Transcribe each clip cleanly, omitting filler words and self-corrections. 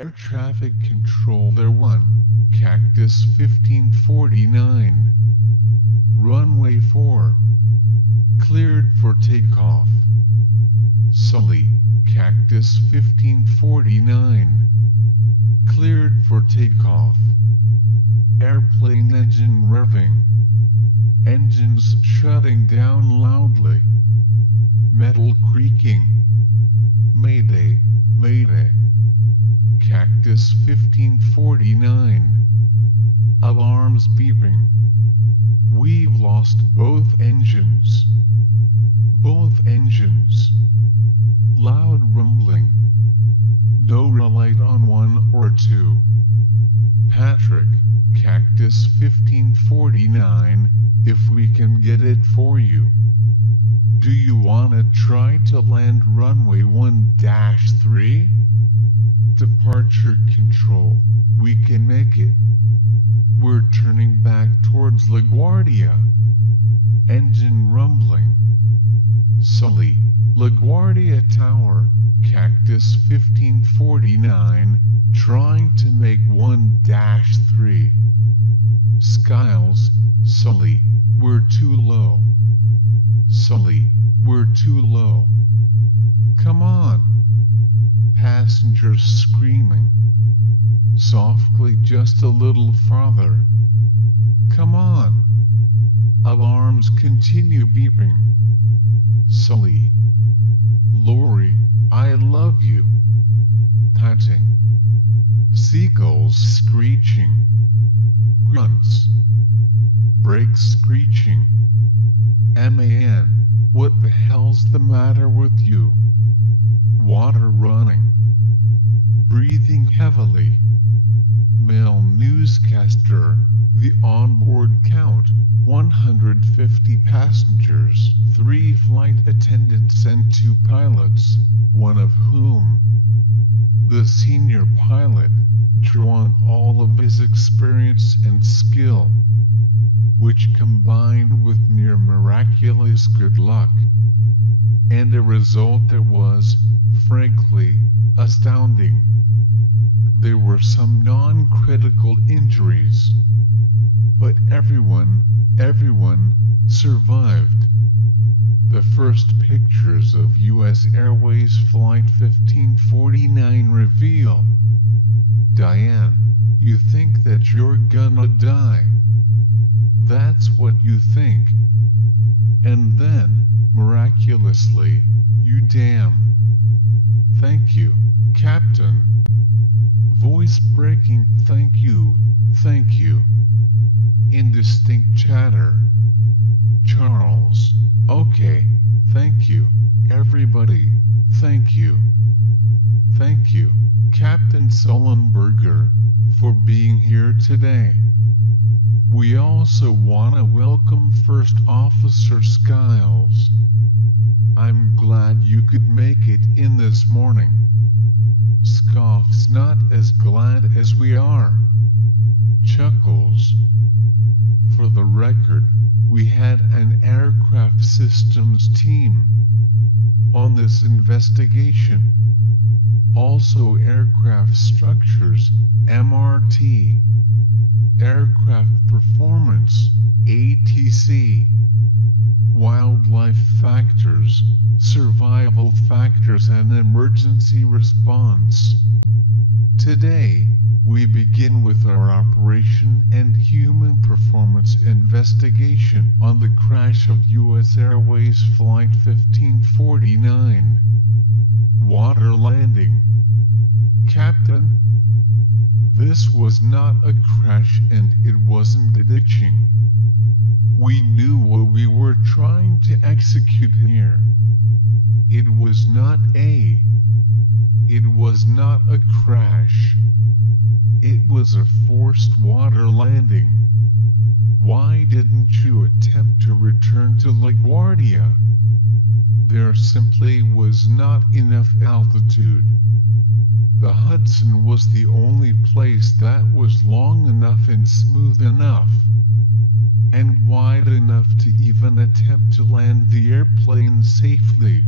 Air Traffic Controller 1, Cactus 1549. Runway 4. Cleared for takeoff. SULLY, Cactus 1549. Cleared for takeoff. Airplane engine revving. Engines shutting down loudly. Metal creaking. Mayday, mayday. Cactus 1549. Alarms beeping. We've lost both engines. Both engines. Loud rumbling. No relight on 1 or 2. Patrick, Cactus 1549, if we can get it for you. Do you wanna try to land runway 1-3? Departure control, we can make it. We're turning back towards LaGuardia. Engine rumbling. SULLY, LaGuardia Tower, Cactus 1549, trying to make 1-3. Skiles, SULLY, we're too low. SULLY, we're too low. Come on. Passengers screaming. Softly, just a little farther. Come on. Alarms continue beeping. SULLY. Lori, I love you. Patting. Seagulls screeching. Grunts. Brakes screeching. Man, what the hell's the matter with you? Water running. Breathing heavily. Male newscaster, the onboard count, 150 passengers, 3 flight attendants and 2 pilots, one of whom, the senior pilot, drew on all of his experience and skill, which combined with near miraculous good luck, and a result that was, frankly, astounding. There were some non-critical injuries, but everyone survived. The first pictures of U.S. Airways Flight 1549 reveal. Diane, you think that you're gonna die. That's what you think. And then, miraculously, you damn. Thank you, Captain. Voice breaking thank you. Indistinct chatter. Charles, okay, thank you, everybody, thank you. Thank you, Captain Sullenberger, for being here today. We also want to welcome First Officer Skiles. I'm glad you could make it in this morning. Scoff's not as glad as we are. Chuckles. For the record, we had an aircraft systems team on this investigation. Also aircraft structures, MRT. Aircraft performance, ATC. Wildlife factors, survival factors and emergency response. Today, we begin with our operation and human performance investigation on the crash of U.S. Airways Flight 1549. Water landing. Captain, this was not a crash and it wasn't ditching. We knew what we were trying to execute here. It was not a crash. It was a forced water landing. Why didn't you attempt to return to LaGuardia? There simply was not enough altitude. The Hudson was the only place that was long enough and smooth enough. and wide enough to even attempt to land the airplane safely.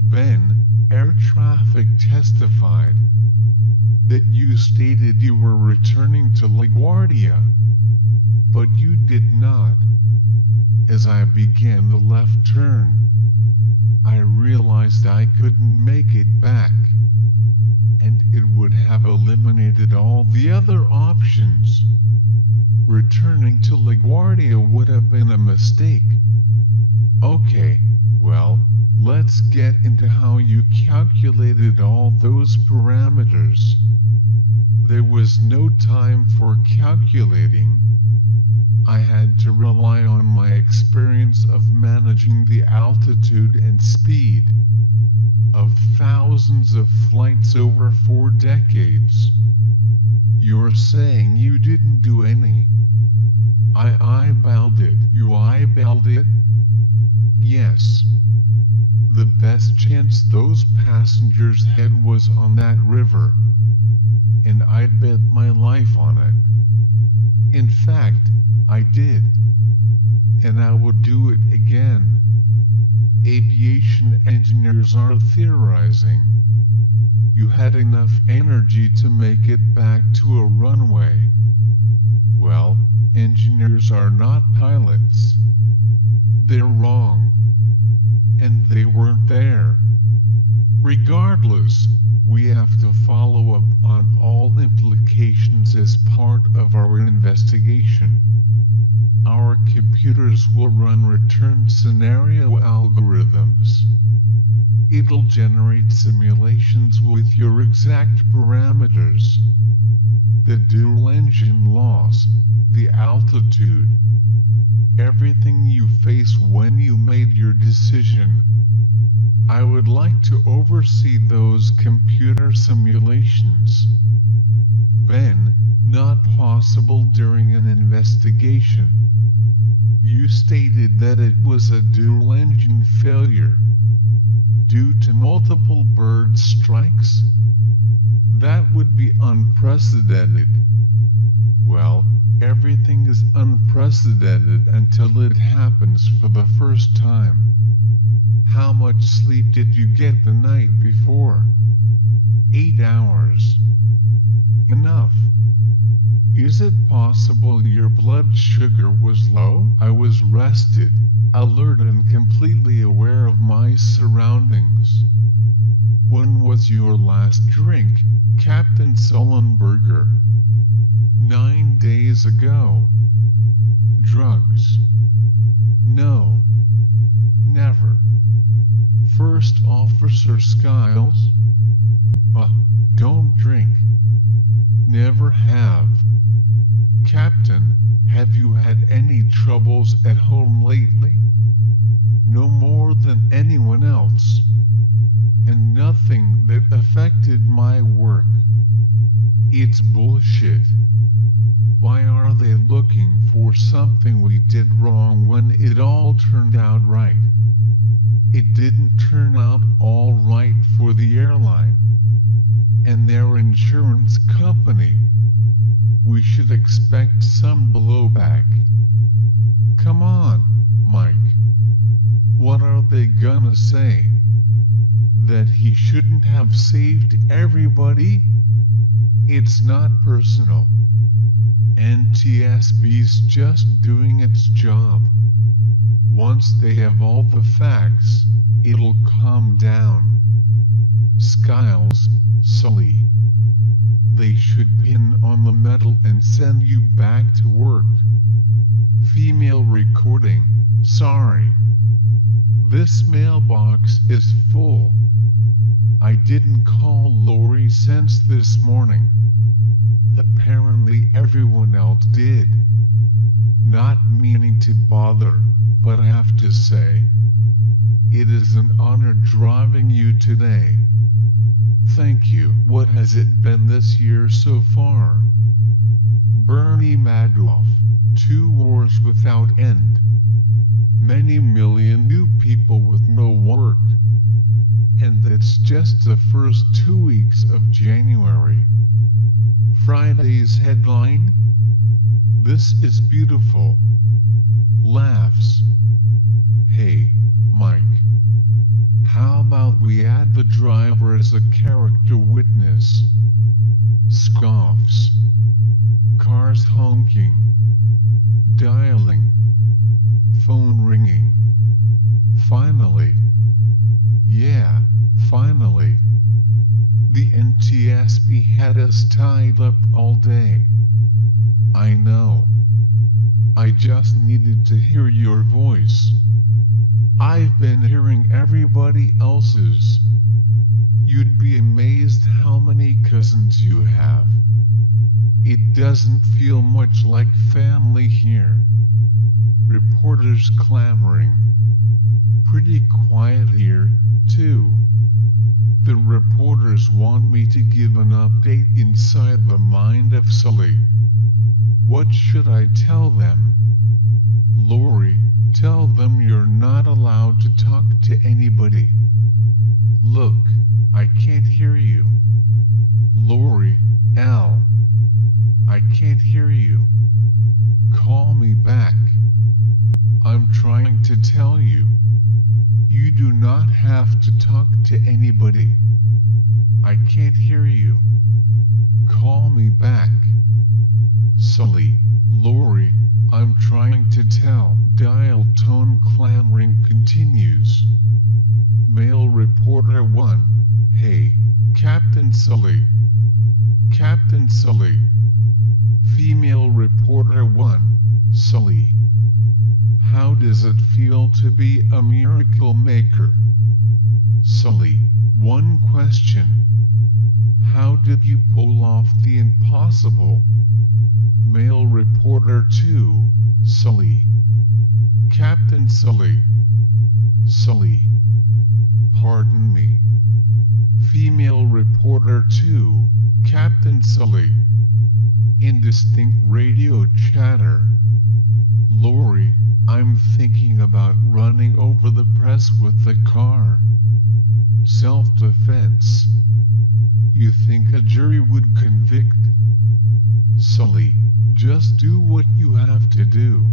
Ben, air traffic testified that you stated you were returning to LaGuardia, but you did not. As I began the left turn, I realized I couldn't make it back, and it would have eliminated all the other options. Returning to LaGuardia would have been a mistake. Okay, well, let's get into how you calculated all those parameters. There was no time for calculating. I had to rely on my experience of managing the altitude and speed of thousands of flights over 4 decades. You're saying you didn't do any? I eyeballed it. You eyeballed it? Yes. The best chance those passengers had was on that river, and I'd bet my life on it. In fact, I did. And I would do it again. Aviation engineers are theorizing. You had enough energy to make it back to a runway. Well, engineers are not pilots. They're wrong. And they weren't there. Regardless, we have to follow up on all implications as part of our investigation. Our computers will run return scenario algorithms. It'll generate simulations with your exact parameters. The dual engine loss, the altitude, everything you face when you made your decision. I would like to oversee those computer simulations. Ben, not possible during an investigation. You stated that it was a dual-engine failure due to multiple bird strikes? That would be unprecedented. Well, everything is unprecedented until it happens for the first time. How much sleep did you get the night before? 8 hours. Enough. Is it possible your blood sugar was low? I was rested, alert and completely aware of my surroundings. When was your last drink, Captain Sullenberger? 9 days ago. Drugs? No. Never. First Officer Skiles? Don't drink. Never have. Captain, have you had any troubles at home lately? No more than anyone else. And nothing that affected my work. It's bullshit. Why are they looking for something we did wrong when it all turned out right? It didn't turn out all right for the airline and their insurance company. We should expect some blowback. Come on, Mike. What are they gonna say? That he shouldn't have saved everybody? It's not personal. NTSB's just doing its job. Once they have all the facts, it'll calm down. Skiles, Sully. They should pin on the metal and send you back to work. Female recording, sorry. This mailbox is full. I didn't call Lori since this morning. Apparently everyone else did. Not meaning to bother, but I have to say, it is an honor driving you today. Thank you. What has it been this year so far? Bernie Madoff, 2 wars without end. Many million new people with no work. And that's It's just the first 2 weeks of January. Friday's headline: This is beautiful. Laughs. Hey, Mike. How about we add the driver as a character witness? Scoffs. Cars honking. Dialing. Phone ringing. Finally. Yeah, finally. The NTSB had us tied up all day. I know. I just needed to hear your voice. I've been hearing everybody else's. You'd be amazed how many cousins you have. It doesn't feel much like family here. Reporters clamoring. Pretty quiet here, too. The reporters want me to give an update inside the mind of Sully. What should I tell them? Lori, tell them you're not allowed to talk to anybody. Look, I can't hear you. Lori, L. I can't hear you. Call me back. I'm trying to tell you. You do not have to talk to anybody. I can't hear you. Call me back. Sully, Lori, I'm trying to tell. Dial tone clamoring continues. Male reporter 1. Hey, Captain Sully. Captain Sully. Female reporter 1. Sully. How does it feel to be a miracle maker? Sully, one question. How did you pull off the impossible? Male reporter 2, Sully. Captain Sully. Sully. Pardon me. Female reporter 2, Captain Sully. Indistinct radio chatter. Lori, I'm thinking about running over the press with the car. Self-defense. You think a jury would convict? Sully, just do what you have to do.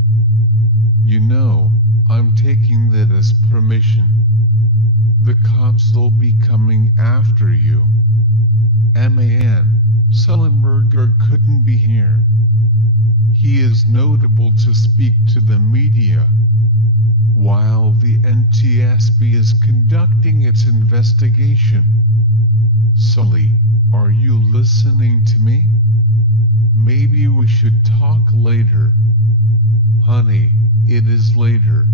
You know, I'm taking that as permission. The cops'll be coming after you. Man, Sullenberger couldn't be here. He is notable to speak to the media. While the NTSB is conducting its investigation. Sully, are you listening to me? Maybe we should talk later. Honey, it is later.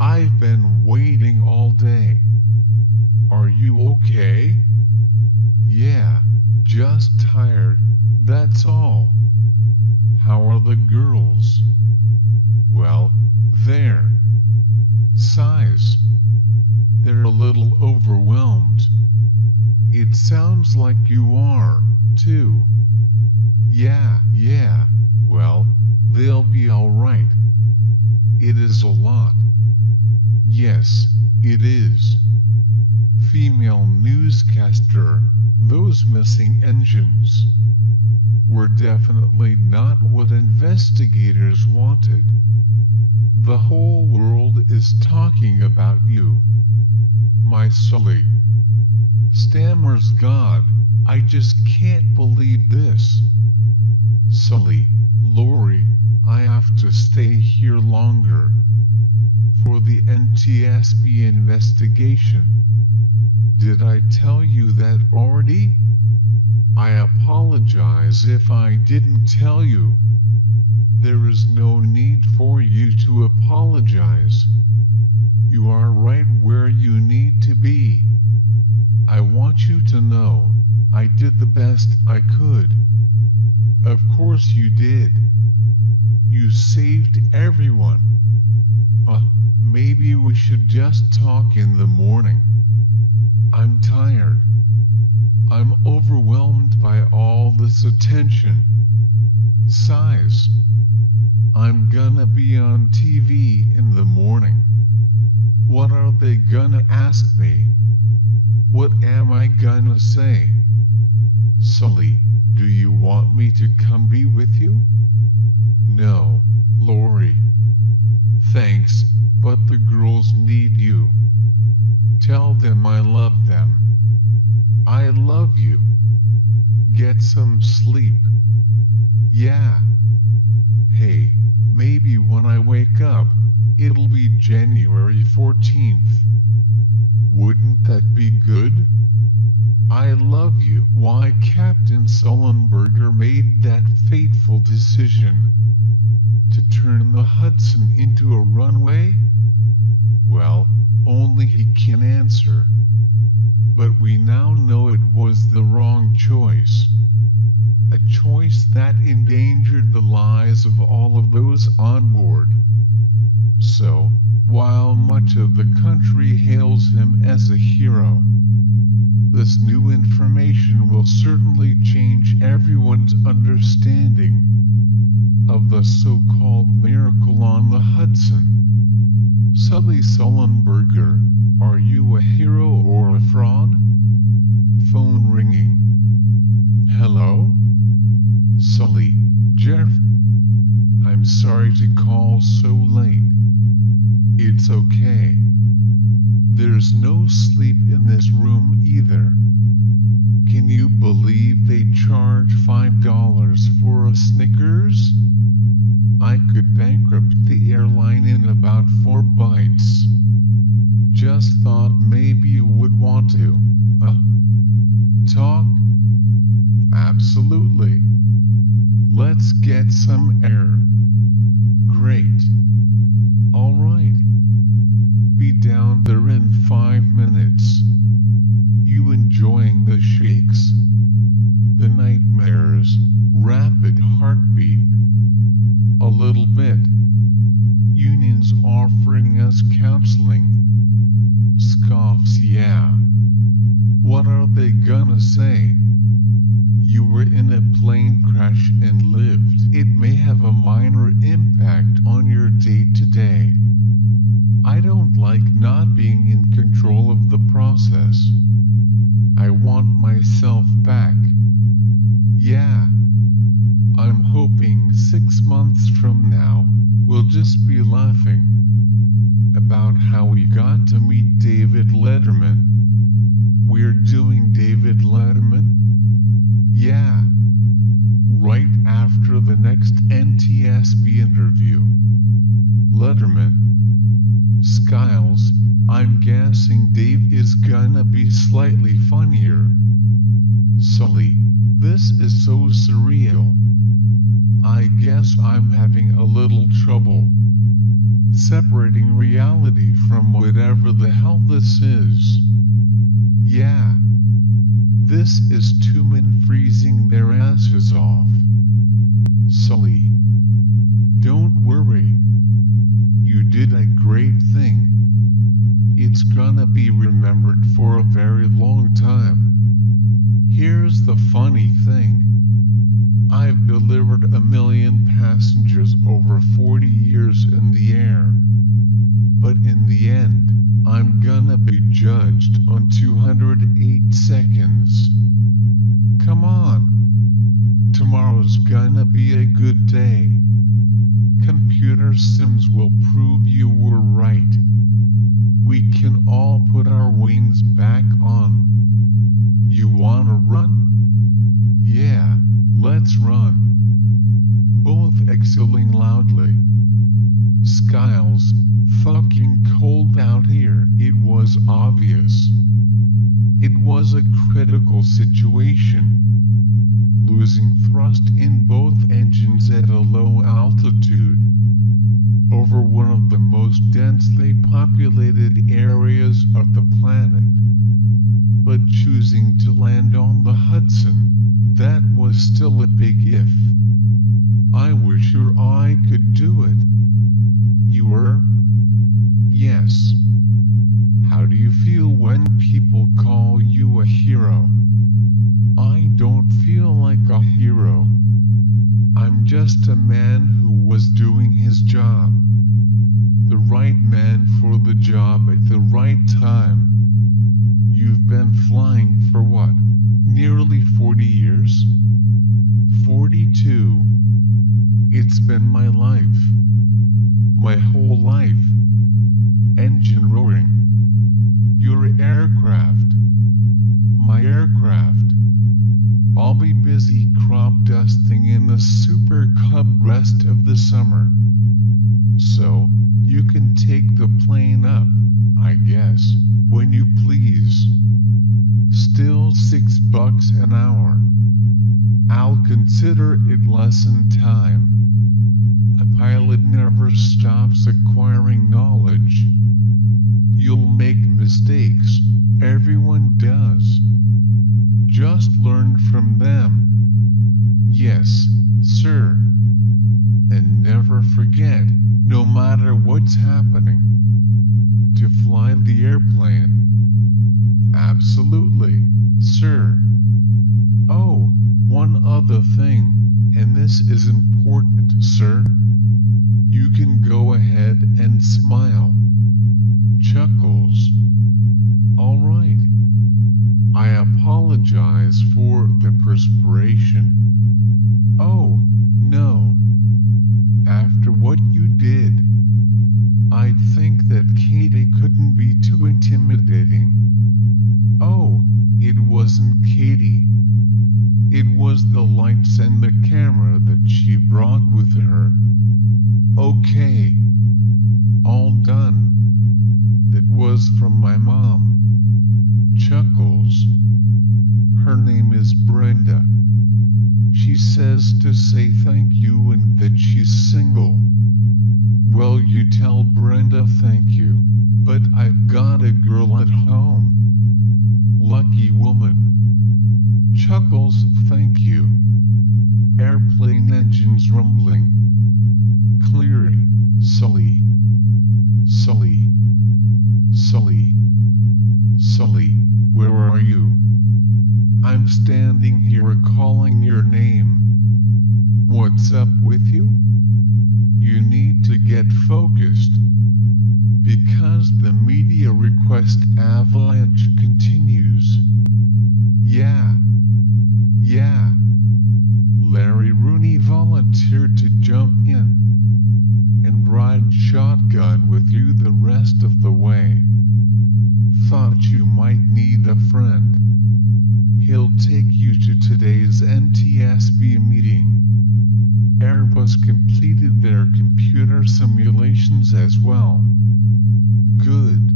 I've been waiting all day. Are you okay? Yeah, just tired, that's all. How are the girls? Well, they're sighs. They're a little overwhelmed. It sounds like you are, too. Yeah, well, they'll be alright. It is a lot. Yes, it is. Female newscaster, those missing engines were definitely not what investigators wanted. The whole world is talking about you. My Sully. Stammers God, I just can't believe this. Sully, Lori, I have to stay here longer. For the NTSB investigation. Did I tell you that already? I apologize if I didn't tell you. There is no need for you to apologize. You are right where you need to be. I want you to know, I did the best I could. Of course you did. You saved everyone. Maybe we should just talk in the morning. I'm tired. I'm overwhelmed by all this attention. Sighs. I'm gonna be on TV in the morning. What are they gonna ask me? What gonna say? Sully, do you want me to come be with you? No, Lori. Thanks, but the girls need you. Tell them I love them. I love you. Get some sleep. Yeah. Hey, maybe when I wake up, it'll be January 14th. Wouldn't that be good? I love you. Why Captain Sullenberger made that fateful decision to turn the Hudson into a runway? Well, only he can answer. But we now know it was the wrong choice. A choice that endangered the lives of all of those on board. So, while much of the country hails him as a hero, this new information will certainly change everyone's understanding of the so-called miracle on the Hudson. Sully Sullenberger, are you a hero or a fraud? Phone ringing. Hello? Sully, Jeff. I'm sorry to call so late. It's okay. There's no sleep in this room either. Can you believe they charge $5 for a Snickers? I could bankrupt the airline in about 4 bites. Just thought maybe you would want to, talk? Absolutely. Let's get some air. Great. All right. Be down there in 5 minutes. You enjoying the shakes? The nightmares, rapid heartbeat? A little bit. Unions offering us counseling. Scoffs, yeah. What are they gonna say? You were in a plane crash and lived. It may have a minor impact on your day-to-day. I don't like not being in control of the process. I want myself back. Yeah. I'm hoping 6 months from now, we'll just be laughing about how we got to meet David Letterman. We're doing David Letterman? Yeah. Right after the next NTSB interview. Letterman. Skiles, I'm guessing Dave is gonna be slightly funnier. Sully, this is so surreal. I guess I'm having a little trouble separating reality from whatever the hell this is. Yeah. This is 2 men freezing their asses off. Sully. Don't worry. You did a great thing. It's gonna be remembered for a very long time. Here's the funny thing. I've delivered 1 million passengers over 40 years in the air. But in the end, I'm gonna be judged on 208 seconds. Come on. Tomorrow's gonna be a good day. Computer sims will prove you were right. We can all put our wings back on. You wanna run? Yeah, let's run. Both exhaling loudly. Skiles, fucking cold out here. It was obvious. It was a critical situation. Losing thrust in both engines at a low altitude. Over one of the most densely populated areas of the planet. But choosing to land on the Hudson, that was still a big if. I wish or I could do it. You were? Yes. How do you feel when people call you a hero? I don't feel like a hero. I'm just a man who was doing his job. The right man for the job at the right time. You've been flying for what? too. It's been my life. My whole life. Engine roaring. Your aircraft. My aircraft. I'll be busy crop dusting in the Super Cub rest of the summer. So, you can take the plane up, I guess, when you please. Still $6 an hour. I'll consider it lesson time. A pilot never stops acquiring knowledge. You'll make mistakes, everyone does. Just learn from them. Yes, sir. And never forget, no matter what's happening, to fly the airplane. Absolutely, sir. Oh, one other thing, and this is important, sir. You can go ahead and smile. Chuckles. All right. I apologize for the perspiration. Oh, no. After what you did, I'd think that Katie couldn't be too intimidating. Oh, it wasn't Katie. It was the lights and the camera that she brought with her. Okay. All done. That was from my mom. Chuckles. Her name is Brenda. She says to say thank you and that she's single. Well, you tell Brenda thank you, but I've got a girl at home. Lucky woman. Chuckles, thank you. Airplane engines rumbling. Cleary, Sully. Sully. Sully. Sully, where are you? I'm standing here calling your name. What's up with you? You need to get focused. Because the media request avalanche continues. Yeah. Larry Rooney volunteered to jump in and ride shotgun with you the rest of the way. Thought you might need a friend. He'll take you to today's NTSB meeting. Airbus completed their computer simulations as well. Good.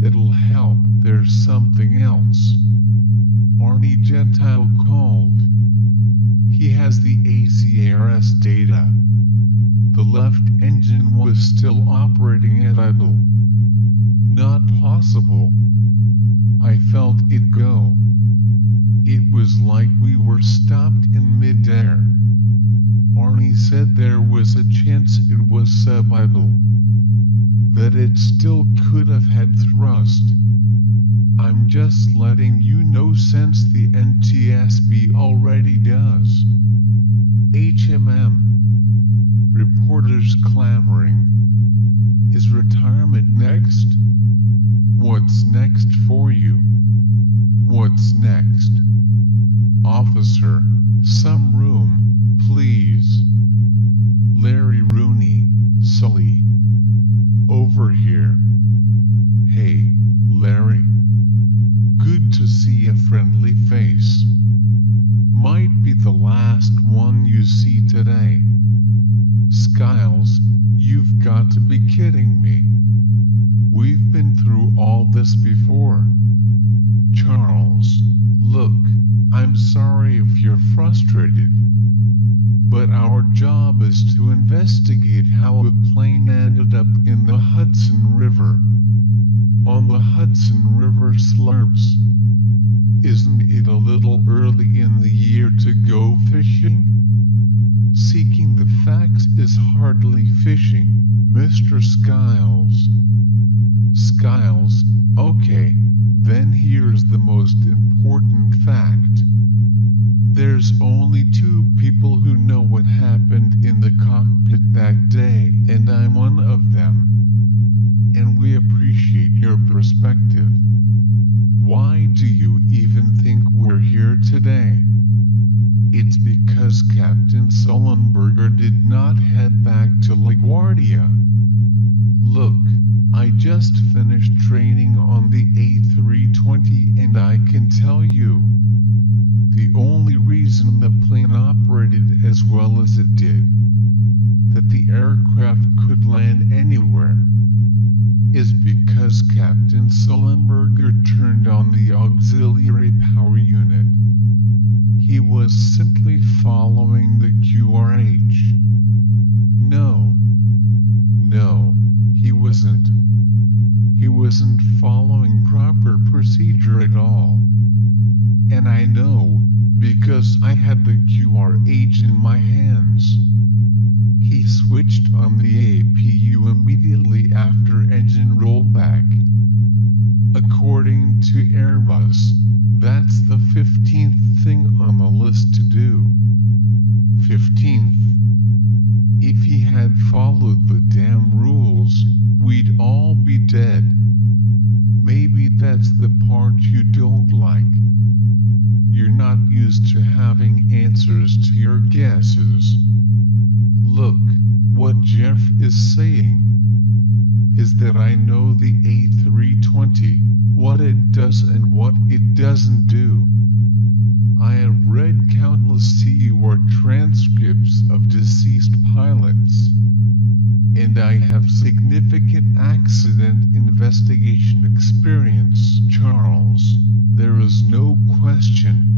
That'll help. There's something else. Arnie Gentile called. He has the ACRS data. The left engine was still operating at idle. Not possible. I felt it go. It was like we were stopped in mid-air. Arnie said there was a chance it was sub-idle. That it still could have had thrust. I'm just letting you know since the NTSB already does. HMM. Reporters clamoring. Is retirement next? What's next for you? What's next? Officer, some room, please. Larry Rooney, Sully. Over here. Hey, Larry. Good to see a friendly face. Might be the last one you see today. Skiles, you've got to be kidding me. We've been through all this before. Charles, look, I'm sorry if you're frustrated. But our job is to investigate how a plane ended up in the Hudson River. On the Hudson River slurps. Isn't it a little early in the year to go fishing? Seeking the facts is hardly fishing, Mr. Skiles. Skiles, okay, then here's the most important fact. There's only 2 people who know what happened in the cockpit that day, and I'm one of them. And we appreciate your perspective. Why do you even think we're here today? It It's because Captain Sullenberger did not head back to LaGuardia. Look, I just finished training on the A320 and I can tell you, the only reason the plane operated as well as it did, that the aircraft could land anywhere, is because Captain Sullenberger turned on the auxiliary power unit. He was simply following the QRH. No, he wasn't. He wasn't following proper procedure at all. And I know, because I had the QRH in my hands. He switched on the APU immediately after engine rollback. According to Airbus, that's the 15th thing on the list to do. 15th. If he had followed the damn rules, we'd all be dead. Maybe that's the part you don't like. You're not used to having answers to your guesses. Look, what Jeff is saying is that I know the A320, what it does and what it doesn't do. I have read countless CUR transcripts of deceased pilots, and I have significant accident investigation experience, Charles. There is no question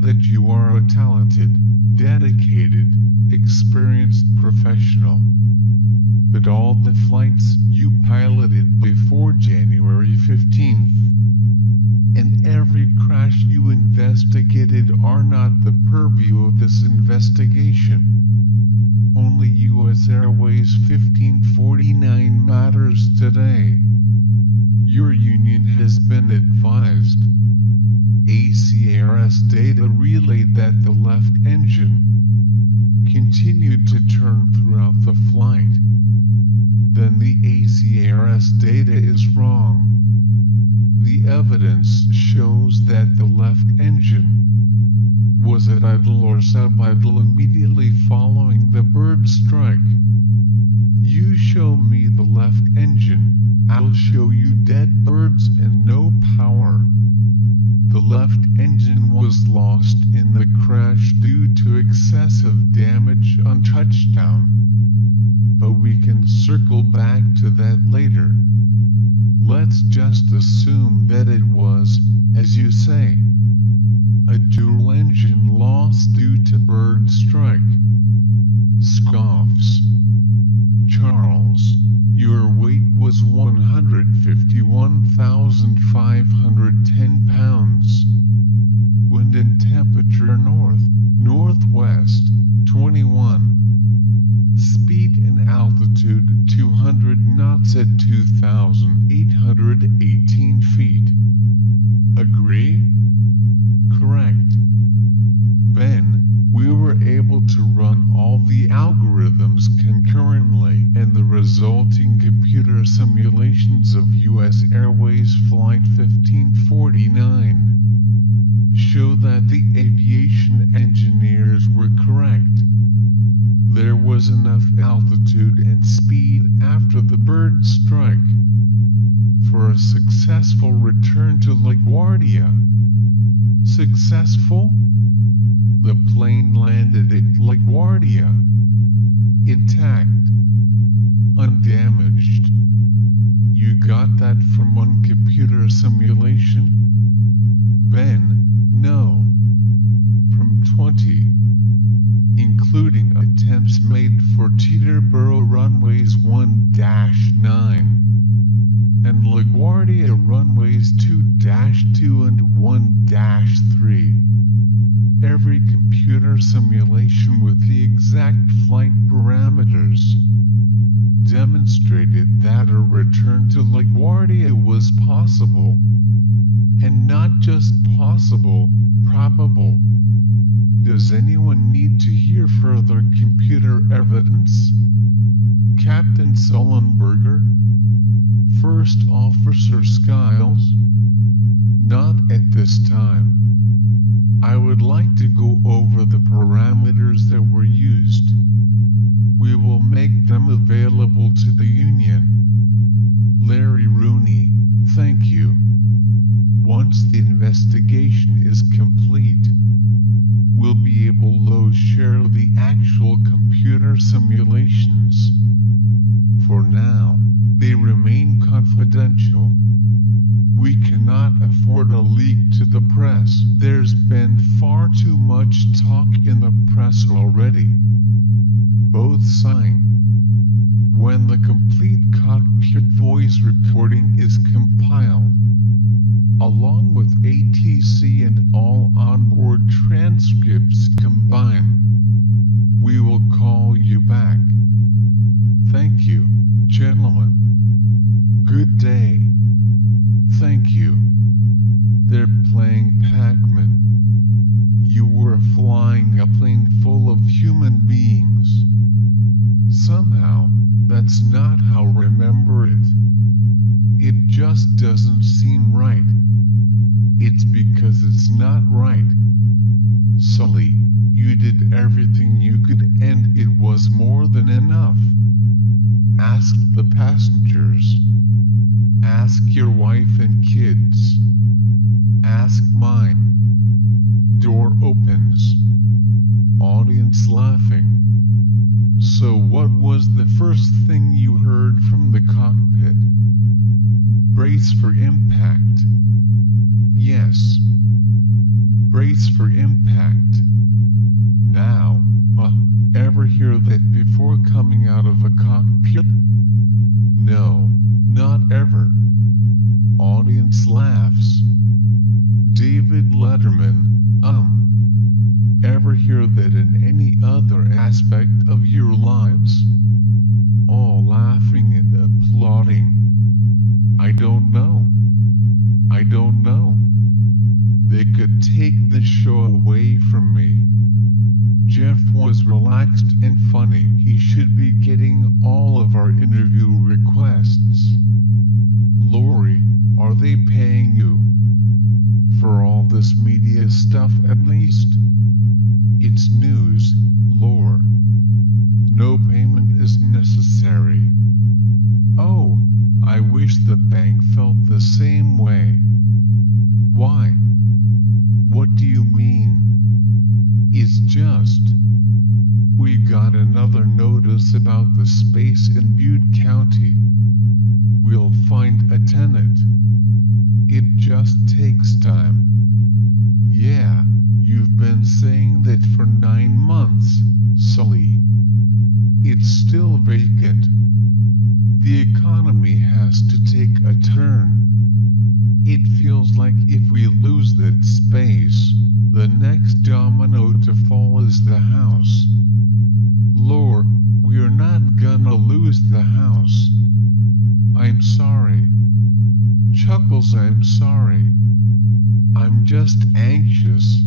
that you are a talented, dedicated, experienced professional. But all the flights you piloted before January 15th and every crash you investigated are not the purview of this investigation. Only U.S. Airways 1549 matters today. Your union has been advised. ACRS data relayed that the left engine continued to turn throughout the flight. Then the ACRS data is wrong. The evidence shows that the left engine was at idle or sub-idle immediately following the bird strike. You show me the left engine, I'll show you dead birds and no power. The left engine was lost in the crash due to excessive damage on touchdown. But we can circle back to that later. Let's just assume that it was, as you say, a dual engine loss due to bird strike. Scoffs. Charles, your weight was 151,510 pounds. Wind and temperature north, northwest, 21. Speed and altitude 200 knots at 2,818 feet. Agree? Correct. Ben, we were able to run all the algorithms concurrently, and the resulting computer simulations of U.S. Airways Flight 1549 show that the aviation engineers were correct. There was enough altitude and speed after the bird strike for a successful return to LaGuardia. Successful? The plane landed at LaGuardia, intact, undamaged. You got that from one computer simulation? Ben, no. From 20. Including attempts made for Teterboro runways 1-9 and LaGuardia runways 2-2 and 1-3. Every computer simulation with the exact flight parameters demonstrated that a return to LaGuardia was possible. And not just possible, probable. Does anyone need to hear further computer evidence? Captain Sullenberger? First Officer Skiles? Not at this time. I would like to go over the parameters that were used. We will make them available to the union. Larry Rooney, thank you. Once the investigation is complete, we'll be able to share the actual computer simulations. For now, they remain confidential. We cannot afford a leak to the press. There's been far too much talk in the press already. Both sign. When the complete cockpit voice recording is compiled, along with ATC and all onboard transcripts combined, we will call you back. Thank you, gentlemen. Good day. Thank you. They're playing Pac-Man. You were flying a plane full of human beings. Somehow, that's not how I remember it. It just doesn't seem right. It's because it's not right. Sully, you did everything you could and it was more than enough. Ask the passengers. Ask your wife and kids. Ask mine. Door opens. Audience laughing. So what was the first thing you heard from the cockpit? Brace for impact. Yes. Brace for impact. Now, ever hear that before coming out of a cockpit? No, not ever. Audience laughs. David Letterman, ever hear that in any other aspect of your lives? All laughing and applauding. I don't know. I don't know. They could take the show away from me. Jeff was relaxed and funny. He should be getting all of our interview requests. Lori, are they paying you? For all this media stuff at least? It's news, Lore. No payment is necessary. Oh, I wish the bank felt the same way. Why? What do you mean? It's just... we got another notice about the space in Butte County. We'll find a tenant. It just takes time. Yeah, you've been saying that for 9 months, Sully. It's still vacant. The economy has to take a turn. It feels like if we lose that space, the next domino to fall is the house. Lore, we're not gonna lose the house. I'm sorry. Chuckles, I'm sorry. I'm just anxious.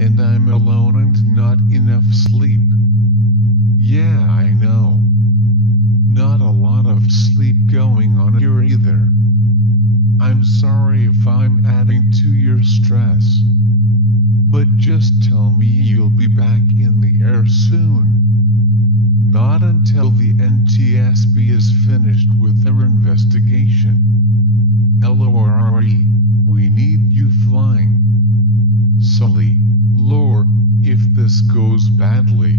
And I'm alone and not enough sleep. Yeah, I know. Not a lot of sleep going on here either. I'm sorry if I'm adding to your stress. But just tell me you'll be back in the air soon. Not until the NTSB is finished with their investigation. LORRE, we need you flying. Sully, Lore, if this goes badly,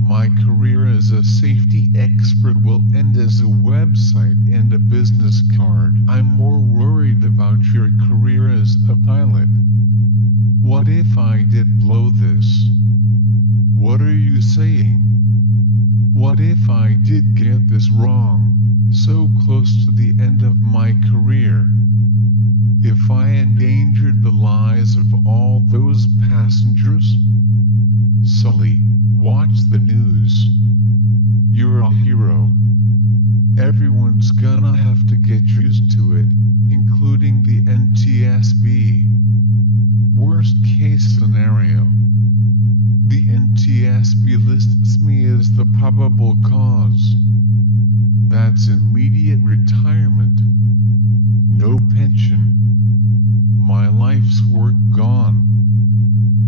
my career as a safety expert will end as a website and a business card. I'm more worried about your career as a pilot. What if I did blow this? What are you saying? What if I did get this wrong, so close to the end of my career? If I endangered the lives of all those passengers? Sully, watch the news. You're a hero. Everyone's gonna have to get used to it, including the NTSB. Worst case scenario. The NTSB lists me as the probable cause. That's immediate retirement. No pension. My life life's work gone.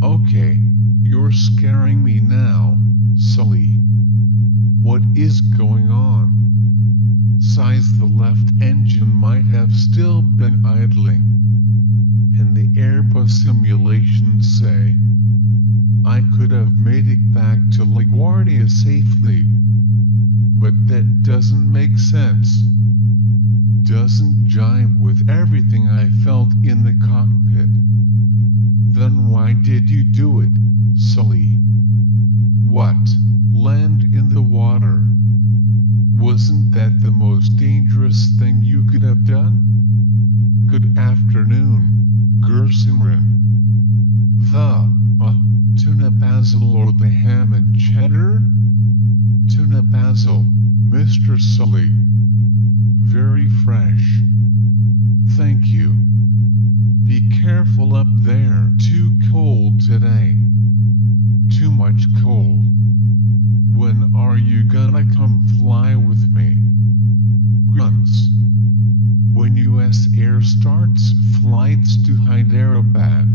Okay, you're scaring me now, Sully. What is going on? Sighs the left engine might have still been idling. And the Airbus simulations say, I could have made it back to LaGuardia safely. But that doesn't make sense. Doesn't jive with everything I felt in the cockpit. Then why did you do it, Sully? What? Land in the water? Wasn't that the most dangerous thing you could have done? Good afternoon, Gersimran. Tuna basil or the ham and cheddar? Tuna basil, Mr. Sully. Very fresh. Thank you. Be careful up there. Too cold today. Too much cold. When are you gonna come fly with me? Grunts. When US Air starts flights to Hyderabad,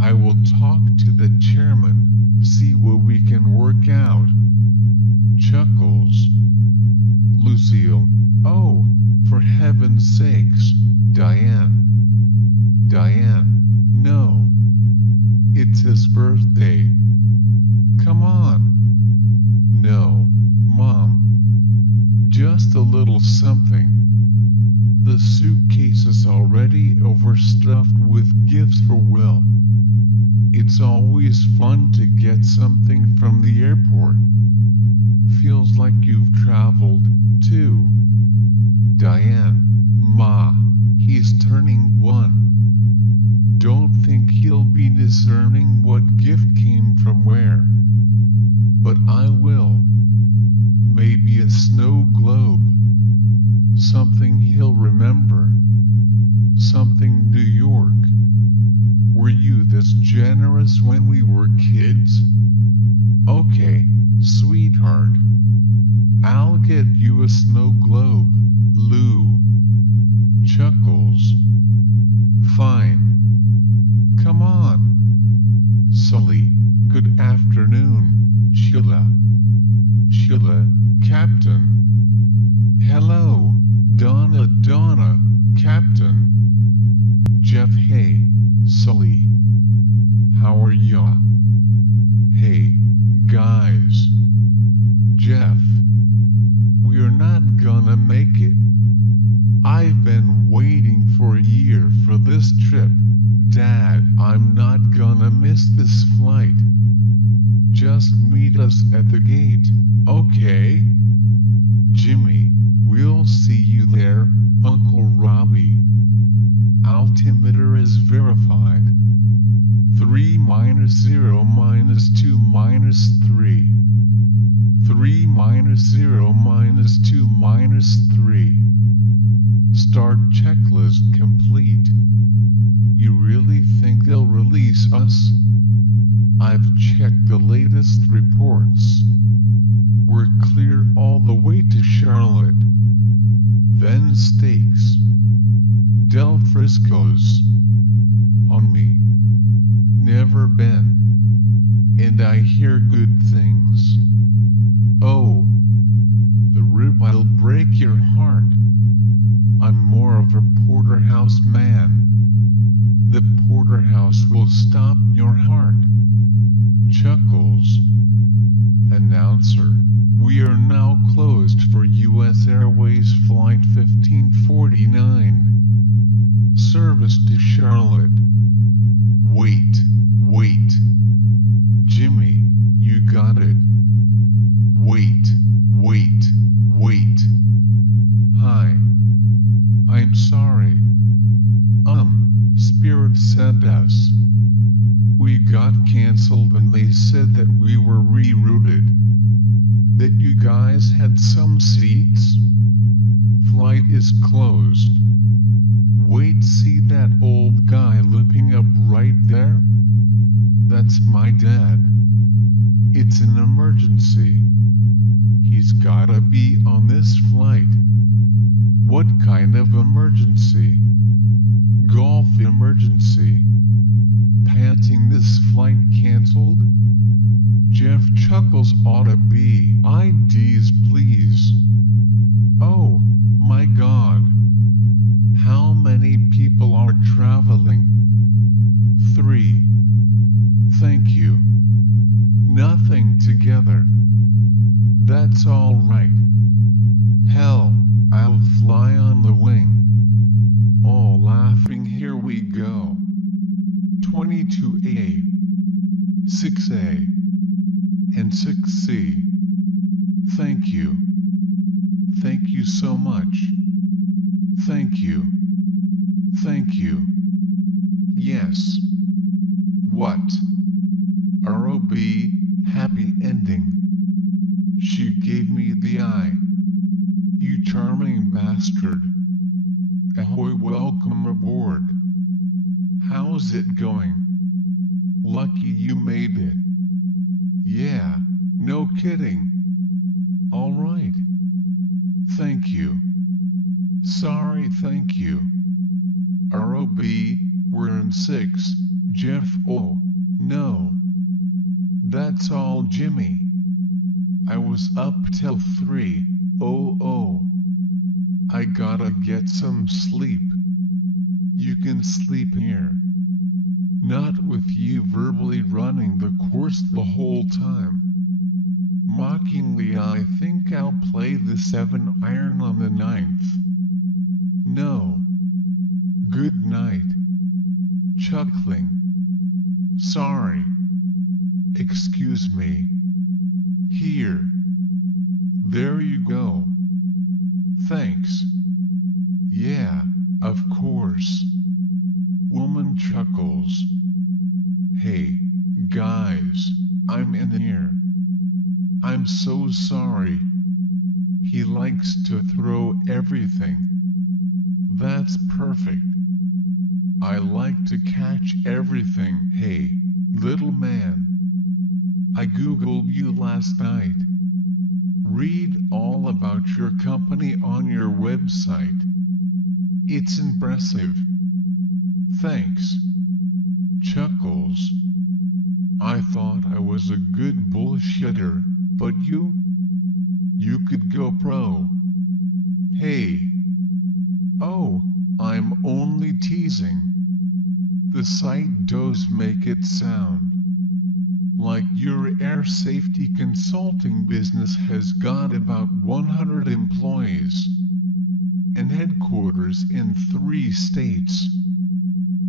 I will talk to the chairman, see what we can work out. Chuckles. Lucille. Oh, for heaven's sakes, Diane. Diane, no. It's his birthday. Come on. No, Mom. Just a little something. The suitcase is already overstuffed with gifts for Will. It's always fun to get something from the airport. Feels like you've traveled, too. Diane, Ma, he's turning 1. Don't think he'll be discerning what gift came from where. But I will. Maybe a snow globe. Something he'll remember. Something New York. Were you this generous when we were kids? Okay, sweetheart. I'll get you a snow globe, Lou. Chuckles. Fine. Come on. Sully, good afternoon, Sheila. Sheila, Captain. Hello, Donna, Captain. Jeff, hey, Sully. How are ya? Hey, guys. Jeff. We're not gonna make it. I've been waiting for a year for this trip. Dad, I'm not gonna miss this flight. Just meet us at the gate, okay? Jimmy, we'll see you there, Uncle Robbie. Altimeter is verified. 3 minus 0 minus 2 minus 3. 3 minus 0 minus 2 minus 3. Start checklist complete. You really think they'll release us? I've checked the latest reports. We're clear all the way to Charlotte. Then Stakes. Del Frisco's. On me. Never been. And I hear good things. Oh. The rib'll break your heart. I'm more of a porterhouse man. The porterhouse will stop your heart. Chuckles. Announcer, we are now closed for U.S. Airways Flight 1549. Service to Charlotte. Wait. Jimmy, you got it. Wait. Hi. I'm sorry. Spirit sent us. We got cancelled and they said that we were rerouted. That you guys had some seats? Flight is closed. Wait, see that old guy lipping up right there? That's my dad. It's an emergency. He's gotta be on this flight. What kind of emergency? Golf emergency. Panting, this flight cancelled? Jeff Chuckles oughta be IDs please. Oh, my God. How many people are traveling? 3. Thank you. Nothing together. That's all right. Hell, I'll fly on the wing. All laughing, here we go. 22A, 6A, and 6C. Thank you. Thank you so much. Thank you. Thank you. Yes. What? ROB, happy ending. She gave me the eye. You charming bastard. Ahoy, welcome aboard. How's it going? Lucky you made it. Yeah, no kidding. All right. Thank you. Sorry, thank you. ROB, we're in 6, Jeff. Oh, no. That's all, Jimmy. I was up till 3. Oh. I gotta get some sleep. You can sleep here. Not with you verbally running the course the whole time. Mockingly, I think I'll play the 7-iron on the 9th. No. Good night. Chuckling. Sorry. Excuse me. Here. There you go. Thanks. Yeah, of course. Woman chuckles. Hey, guys, I'm in here. I'm so sorry. He likes to throw everything. That's perfect. I like to catch everything. Hey, little man. I googled you last night. Read all about your company on your website. It's impressive. Thanks. Chuckles. I thought I was a good bullshitter, but you could go pro. Hey. Oh, I'm only teasing. The site does make it sound like your air safety consulting business has got about 100 employees and headquarters in 3 states.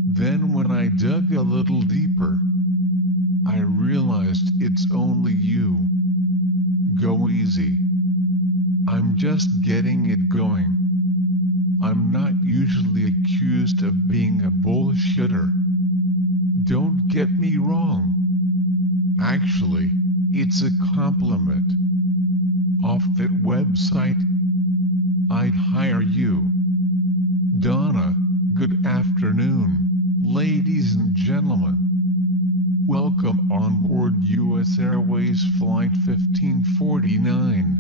Then when I dug a little deeper, I realized it's only you. Go easy. I'm just getting it going. I'm not usually accused of being a bullshitter. Don't get me wrong. Actually, it's a compliment. Off that website, I'd hire you. Donna, good afternoon, ladies and gentlemen. Welcome on board U.S. Airways Flight 1549.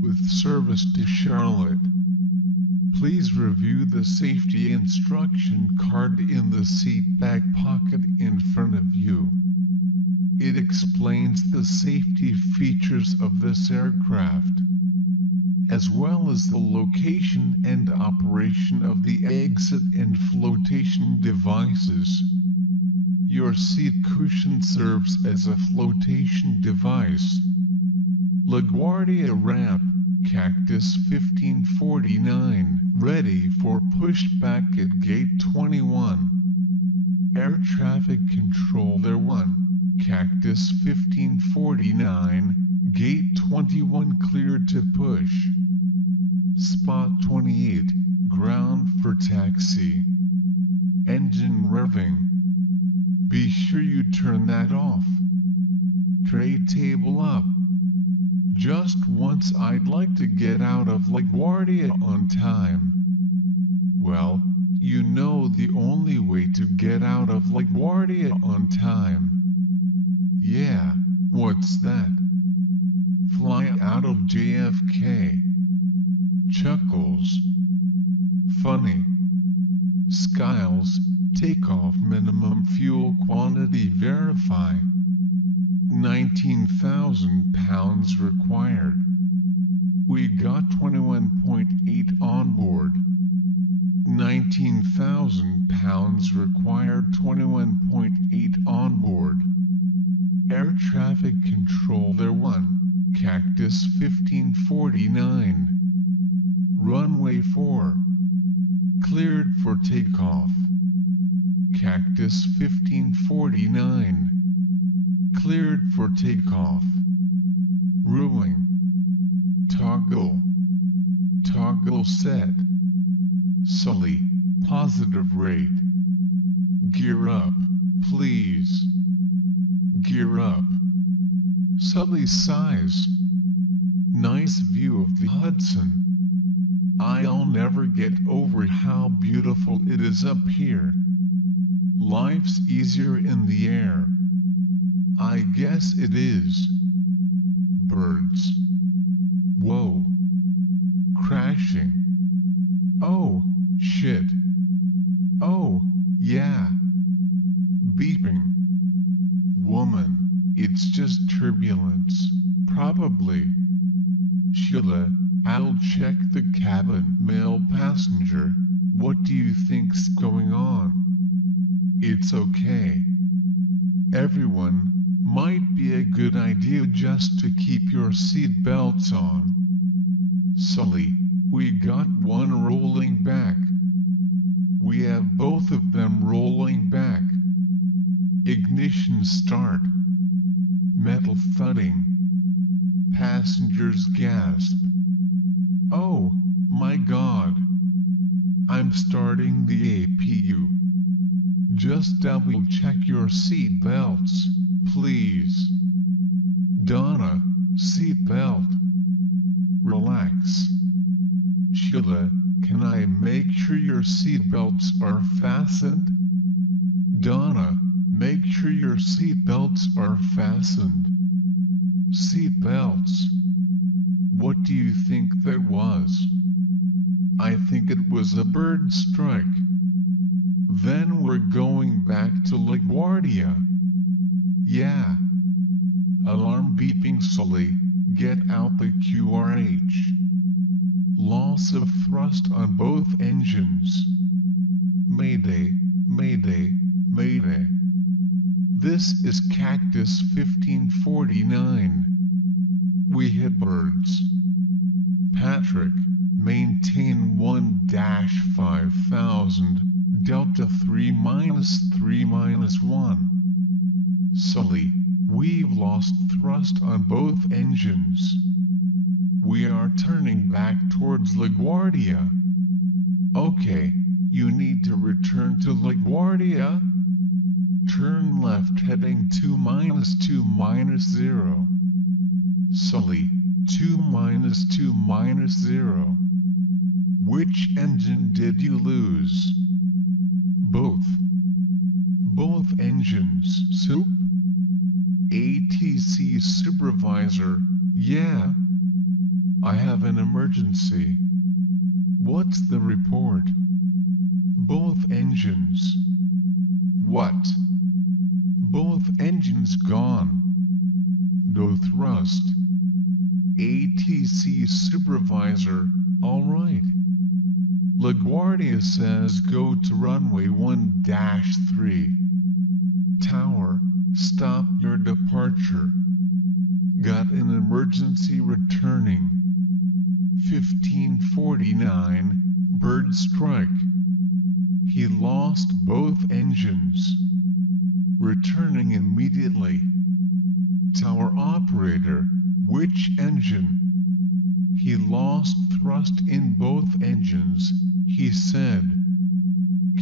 With service to Charlotte. Please review the safety instruction card in the seat back pocket in front of you. It explains the safety features of this aircraft, as well as the location and operation of the exit and flotation devices. Your seat cushion serves as a flotation device. LaGuardia ramp, Cactus 1549, ready for pushback at gate 21. Air traffic controller 1. Cactus 1549, gate 21 cleared to push. Spot 28, ground for taxi. Engine revving. Be sure you turn that off. Tray table up. Just once I'd like to get out of LaGuardia on time. Well, you know the only way to get out of LaGuardia on time. Yeah, what's that? Fly out of JFK. Chuckles. Funny. Skiles, takeoff minimum fuel quantity verify. 19,000 pounds required. We got 21.8 on board. 19,000 pounds required, 21.8 on board. Air traffic controller 1, Cactus 1549. Runway 4. Cleared for takeoff. Cactus 1549. Cleared for takeoff. Ruling. Toggle. Toggle set. Sully, positive rate. Gear up, please. Gear up. Sully size. Nice view of the Hudson. I'll never get over how beautiful it is up here. Life's easier in the air. I guess it is. Birds. Whoa. Crashing. Oh, shit. Oh, yeah. Beeping. Woman, it's just turbulence, probably. Sheila, I'll check the cabin. Male passenger, what do you think's going on? It's okay. Everyone, might be a good idea just to keep your seat belts on. Sully, we got one rolling back. We have both of them rolling back. Ignition start. Metal thudding. Passengers gasp. Oh, my God. I'm starting the APU. Just double check your seat belts, please. Donna, seat belt. Relax. Sheila, can I make sure your seat belts are fastened? Donna, make sure your seat belts are fastened. Seat belts. What do you think that was? I think it was a bird strike. Then we're going back to LaGuardia. Yeah. Alarm beeping. Sully, get out the QRH. Loss of thrust on both engines. Mayday, mayday, mayday. This is Cactus 1549. We hit birds. Patrick, maintain 1-5000, Delta 3-3-1. Sully, we've lost thrust on both engines. We are turning back towards LaGuardia. Okay, you need to return to LaGuardia. Turn left heading 2-2-0. Sully, 2-2-0. Which engine did you lose? Both. Both engines. Soup? ATC supervisor, yeah. I have an emergency. What's the report? Both engines. What? Both engines gone. No thrust. ATC supervisor, alright. LaGuardia says go to runway 1-3. Tower, stop your departure. Got an emergency returning. 1549, bird strike. He lost both engines. Returning immediately. Tower operator, which engine? He lost thrust in both engines, he said.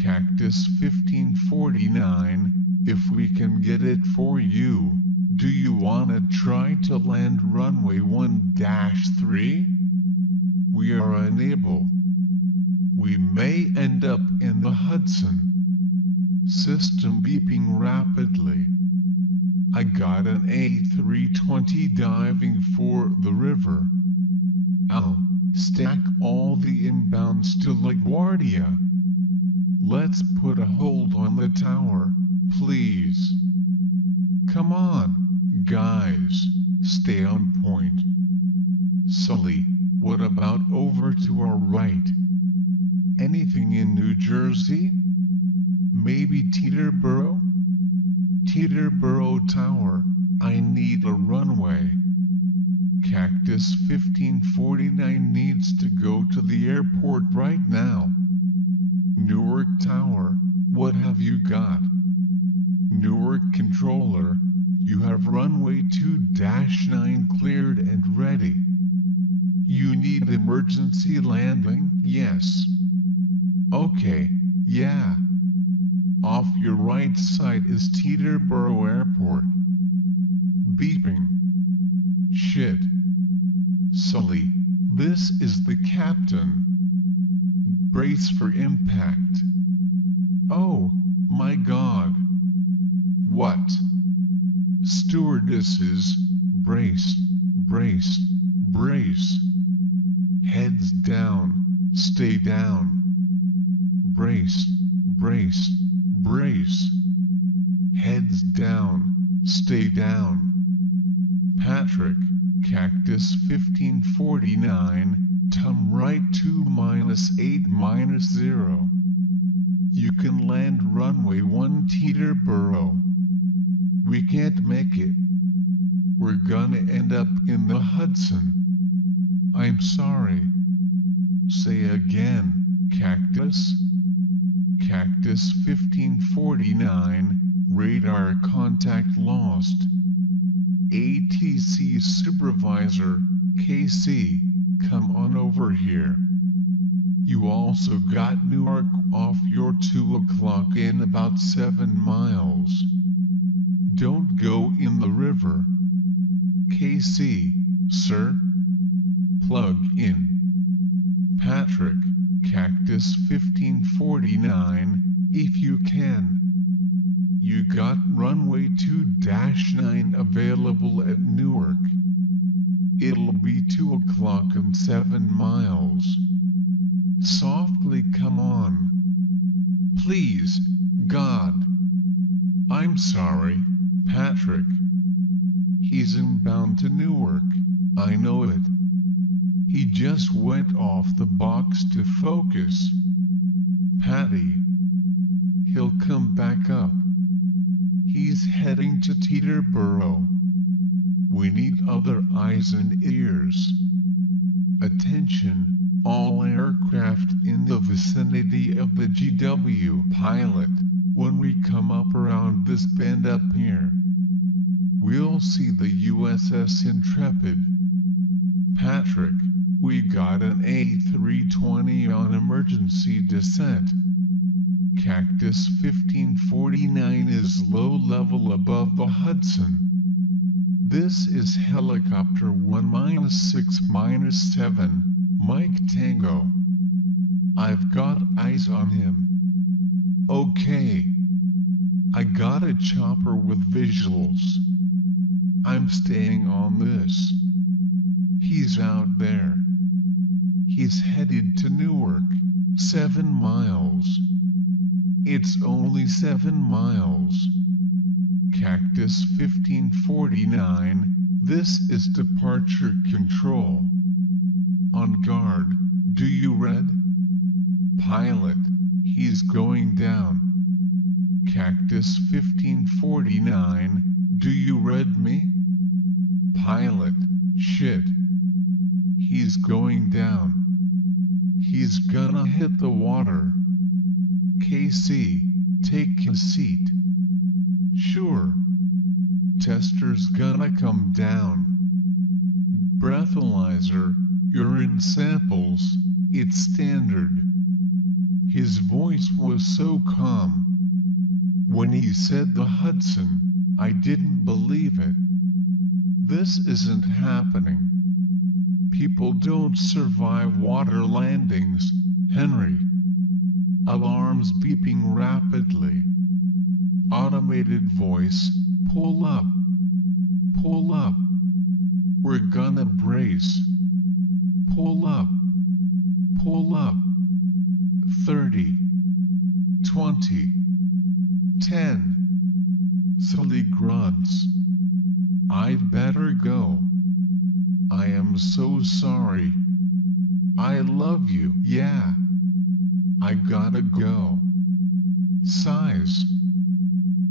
Cactus 1549, if we can get it for you, do you wanna try to land runway 1-3? We are unable. We may end up in the Hudson. System beeping rapidly. I got an A320 diving for the river. I'll stack all the inbounds to LaGuardia. Let's put a hold on the tower, please. Come on, guys, stay on point. Sully, what about over to our right? Anything in New Jersey? Maybe Teterboro? Teterboro Tower, I need a runway. Cactus 1549 needs to go to the airport right now. Newark Tower, what have you got? Newark Controller, you have runway 2-9 cleared and ready. You need emergency landing? Yes. Okay, yeah. Off your right side is Teterboro Airport. Beeping. Shit. Sully, this is the captain. Brace for impact. Oh, my god. What? Stewardesses, brace, brace, brace. Heads down, stay down. Brace, brace, brace. Heads down, stay down. Patrick, Cactus 1549, tum right 2-8-0. You can land runway 1 Teterboro. We can't make it. We're gonna end up in the Hudson. I'm sorry. Say again, Cactus. Cactus 1549, radar contact lost. ATC Supervisor, KC, come on over here. You also got Newark off your 2 o'clock in about 7 miles. Don't go in the river. KC, sir? Plug in. Patrick, Cactus 1549, if you can. You got runway 2-9 available at Newark. It'll be 2 o'clock and 7 miles. Softly come on. Please, God. I'm sorry, Patrick. He's inbound to Newark, I know it. He just went off the box to focus. Patty. He'll come back up. He's heading to Teterboro. We need other eyes and ears. Attention, all aircraft in the vicinity of the GW pilot, when we come up around this bend up here. We'll see the USS Intrepid. Patrick, we got an A320 on emergency descent. Cactus 1549 is low level above the Hudson. This is helicopter 1-6-7, Mike Tango. I've got eyes on him. Okay. I got a chopper with visuals. I'm staying on this. He's out there. He's headed to Newark, 7 miles. It's only 7 miles. Cactus 1549, this is departure control. On guard, do you read? Pilot, he's going down. Cactus 1549, do you read me? Pilot, shit. He's going down. He's gonna hit the water. KC, take his seat. Sure. Tester's gonna come down. Breathalyzer, urine samples, it's standard. His voice was so calm. When he said the Hudson, I didn't believe it. This isn't happening. People don't survive water landings, Henry. Alarms beeping rapidly. Automated voice, pull up. Pull up. We're gonna brace. Pull up. Pull up. 30. 20. 10. Sully grunts. I'd better go. I am so sorry. I love you. Yeah. I gotta go. Sighs.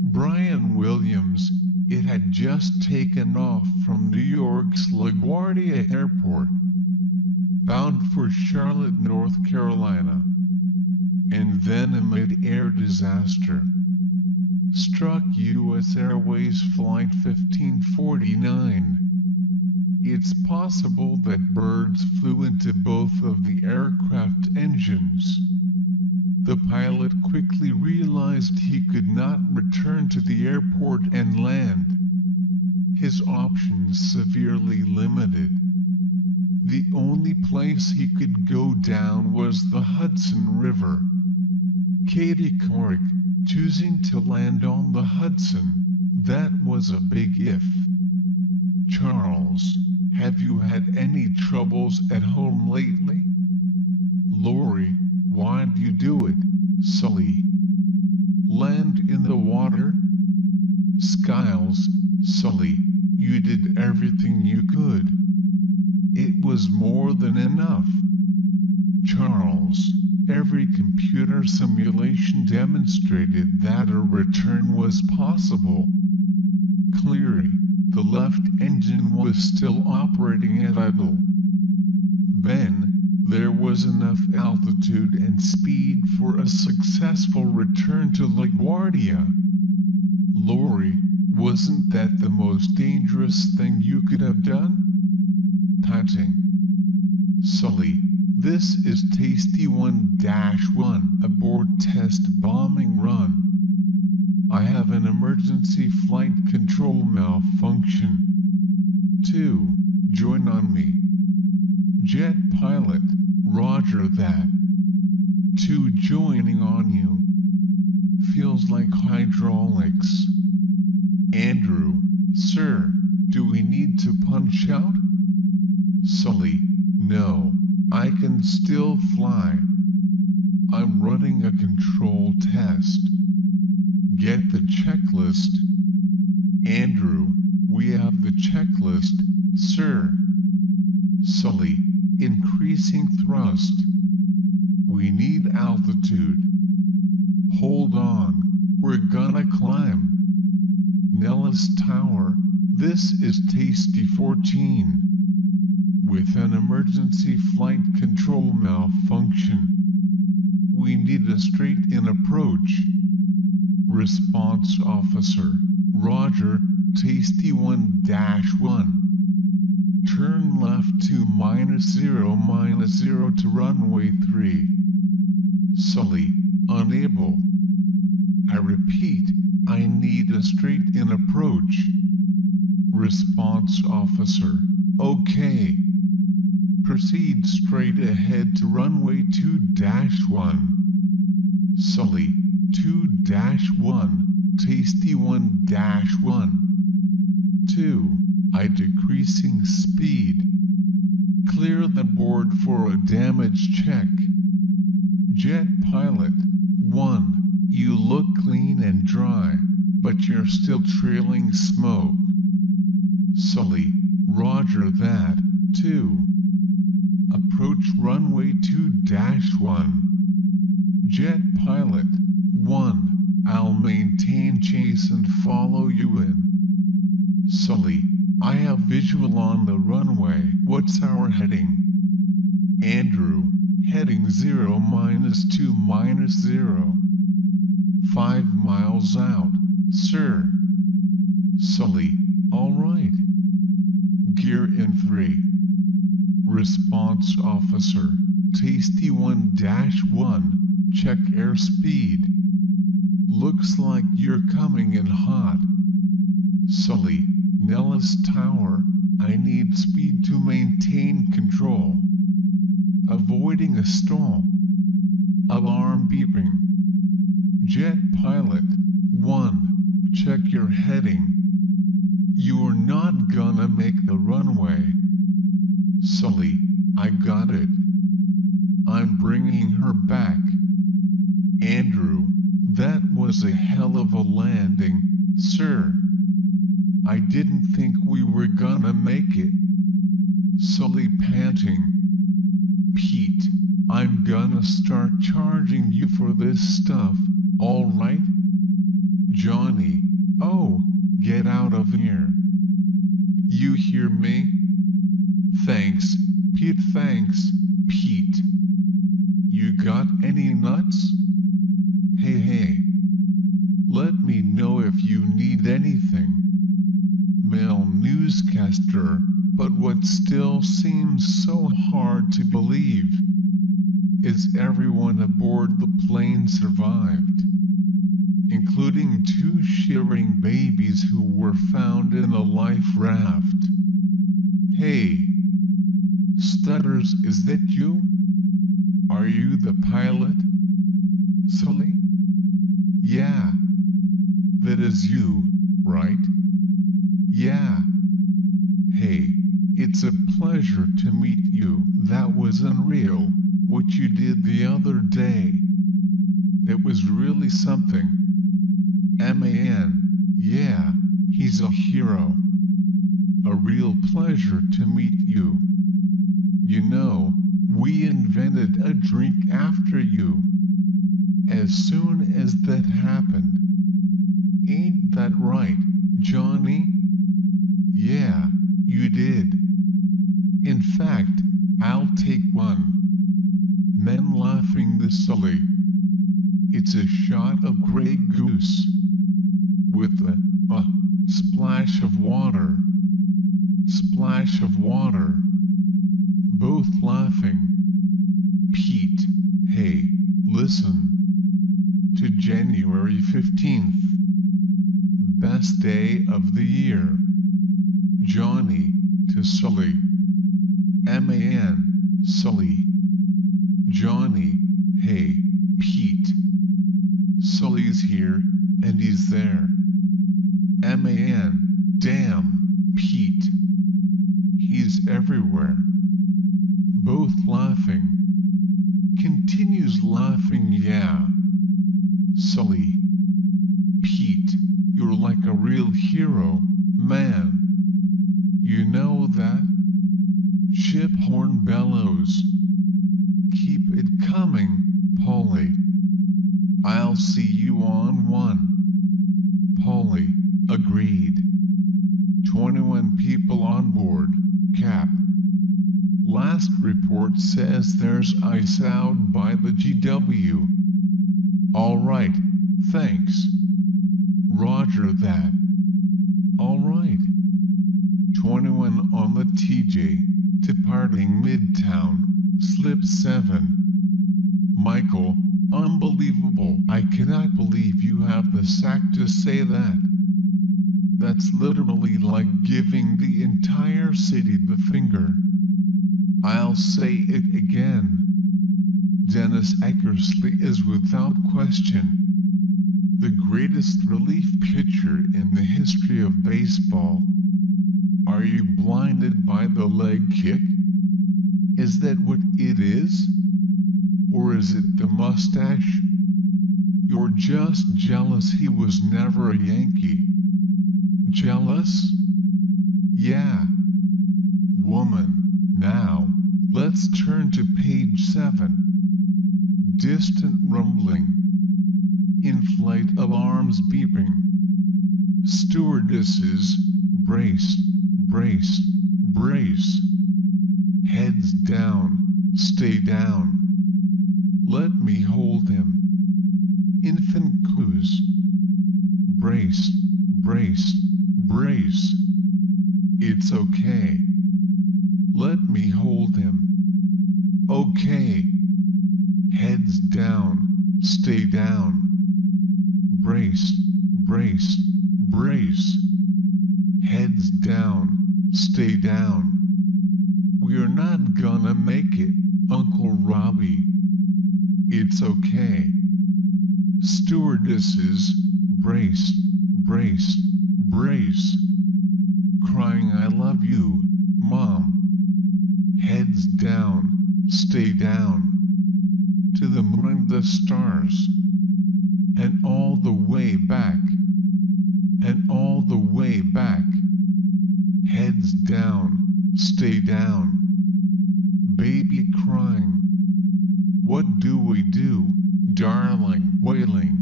Brian Williams, it had just taken off from New York's LaGuardia Airport, bound for Charlotte, North Carolina, and then a mid-air disaster struck U.S. Airways Flight 1549. It's possible that birds flew into both of the aircraft engines. The pilot quickly realized he could not return to the airport and land. His options severely limited. The only place he could go down was the Hudson River. Katie Couric, choosing to land on the Hudson, that was a big if. Charles, have you had any troubles at home lately? Lori, why'd you do it, Sully? Land in the water? Skiles, Sully, you did everything you could. It was more than enough. Charles, every computer simulation demonstrated that a return was possible. Cleary, the left engine was still operating at idle. Ben, there was enough altitude and speed for a successful return to LaGuardia. Lori, wasn't that the most dangerous thing you could have done? Typing. Sully, this is Tasty 1-1 abort test bombing run. I have an emergency flight control malfunction. 2. Join on me. Jet pilot, roger that. 2. Joining on you. Feels like hydraulics. Andrew, sir, do we need to punch out? Sully, no, I can still fly. I'm running a control test. Get the checklist. Andrew, we have the checklist, sir. Sully, increasing thrust. We need altitude. Hold on, we're gonna climb. Nellis Tower, this is Tasty 14. With an emergency flight control malfunction. We need a straight-in approach. Response officer, roger, Tasty 1-1. Turn left to -0 to runway 3. Sully, unable. I repeat, I need a straight-in approach. Response officer, okay. Proceed straight ahead to runway 2-1. Sully, 2-1, Tasty 1-1. 2. I decreasing speed. Clear the board for a damage check. Jet pilot, 1. You look clean and dry, but you're still trailing smoke. Sully, roger that. 2. Approach runway 2-1. Jet pilot, 1. I'll maintain chase and follow you in. Sully, I have visual on the runway. What's our heading? Andrew, heading 0-2-0. 5 miles out, sir. Sully, alright. Gear in 3. Response officer, Tasty 1-1, check airspeed. Looks like you're coming in hot. Sully, Nellis Tower, I need speed to maintain control. Avoiding a stall. Alarm beeping. Jet pilot, 1, check your heading. You're not gonna make the runway. Sully, I got it. I'm bringing her back. Andrew, That was a hell of a landing, sir. I didn't think we were gonna make it. Sully panting. Pete, I'm gonna start charging you for this stuff, alright? Johnny, oh, get out of here. You hear me? Thanks, Pete, thanks, Pete. You got any nuts? Hey, let me know if you need anything. Male newscaster, but what still seems so hard to believe is everyone aboard the plane survived, including 2 shivering babies who were found in a life raft. Hey, Stutters, is that you? Are you the pilot? Sully? Yeah. That is you, right? Yeah. Hey, it's a pleasure to meet you. That was unreal, what you did the other day. It was really something. Man, yeah, he's a hero. A real pleasure to meet you. You know, we invented a drink after you. As soon as that happened. Ain't that right, Johnny? Yeah, you did. In fact, I'll take one. Men laughing the Sully. It's a shot of Grey Goose. With a splash of water. Splash of water. Both laughing. Pete, hey, listen. To January 15th. Best day of the year. Johnny, to Sully. Man, Sully. Johnny, hey, Pete. Sully's here, and he's there. Man, damn, Pete. He's everywhere. Both laughing. Continues laughing, yeah. Sully. Pete, you're like a real hero, man. You know that? Ship horn bellows. Keep it coming, Polly. I'll see you on one. Polly, agreed. 21 people on board, Cap. Last report says there's ice out by the GW. Alright, thanks. Roger that. Alright. 21 on the TJ, departing Midtown, slip 7. Michael, unbelievable. I cannot believe you have the sack to say that. That's literally like giving the entire city the finger. I'll say it again. Dennis Eckersley is without question the greatest relief pitcher in the history of baseball. Are you blinded by the leg kick? Is that what it is? Or is it the mustache? You're just jealous he was never a Yankee. Jealous? Yeah. Woman. Now, let's turn to page 7. Distant rumbling. In-flight alarms beeping. Stewardesses, brace, brace, brace. Heads down, stay down. Let me hold him. Infant coos. Brace, brace, brace. It's okay. Let me hold him. Okay. Heads down, stay down. Brace, brace, brace. Heads down, stay down. We're not gonna make it, Uncle Robbie. It's okay. Stewardesses, brace, brace, brace. Crying I love you, Mom. Heads down, stay down. To the moon and the stars. and all the way back, and all the way back. Heads down, stay down. Baby crying. What do we do, darling? Wailing.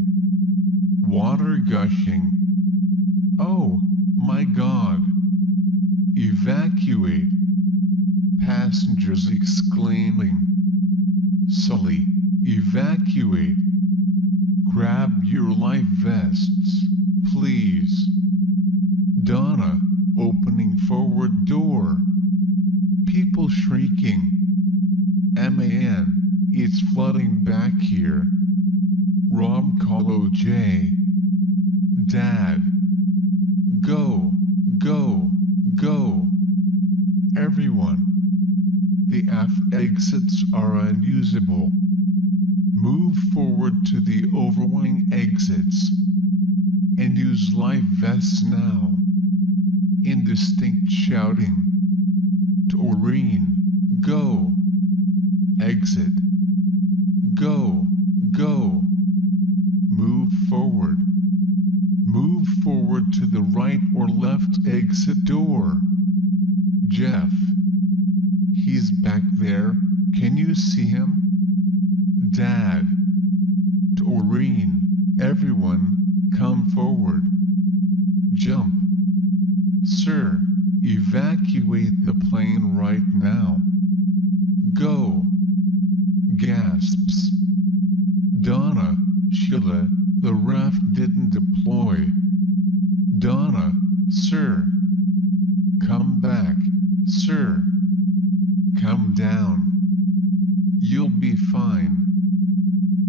Water gushing. Oh, my God. Evacuate. Passengers exclaiming. Sully, evacuate. Grab your life vests, please. Donna, opening forward door. People shrieking. Man, it's flooding back here. Rob, call OJ. Dad. Go, go, go. Everyone. The aft exits are unusable. Move forward to the overwing exits. And use life vests now. Indistinct shouting. Taurine, go. Exit. Go, go. Move forward. Move forward to the right or left exit door. Jeff. He's back there, can you see him? Dad. Taurine, everyone, come forward. Jump. Sir, evacuate the plane right now. Go. Gasps. Donna, Sheila, the raft didn't deploy. Donna, sir. Come back, sir. Come down. You'll be fine.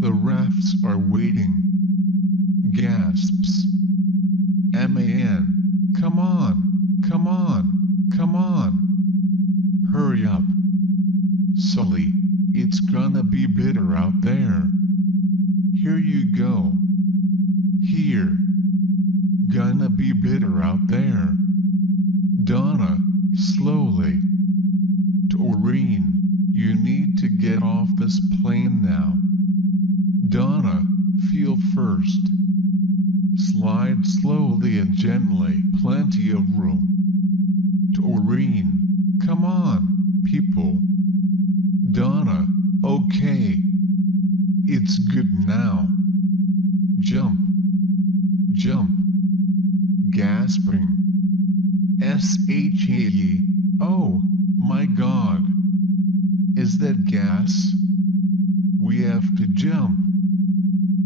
The rafts are waiting. Gasps. Man, come on, come on, come on. Hurry up. Sully, it's gonna be bitter out there. Here you go. Here. Gonna be bitter out there. Donna, slowly. Taurine, you need to get off this plane now. Donna, feel first. Slide slowly and gently, plenty of room. Taurine, come on, people. Donna, okay. It's good now. Jump. Jump. Gasping. S-H-A-E. Oh, my God. Is that gas? We have to jump.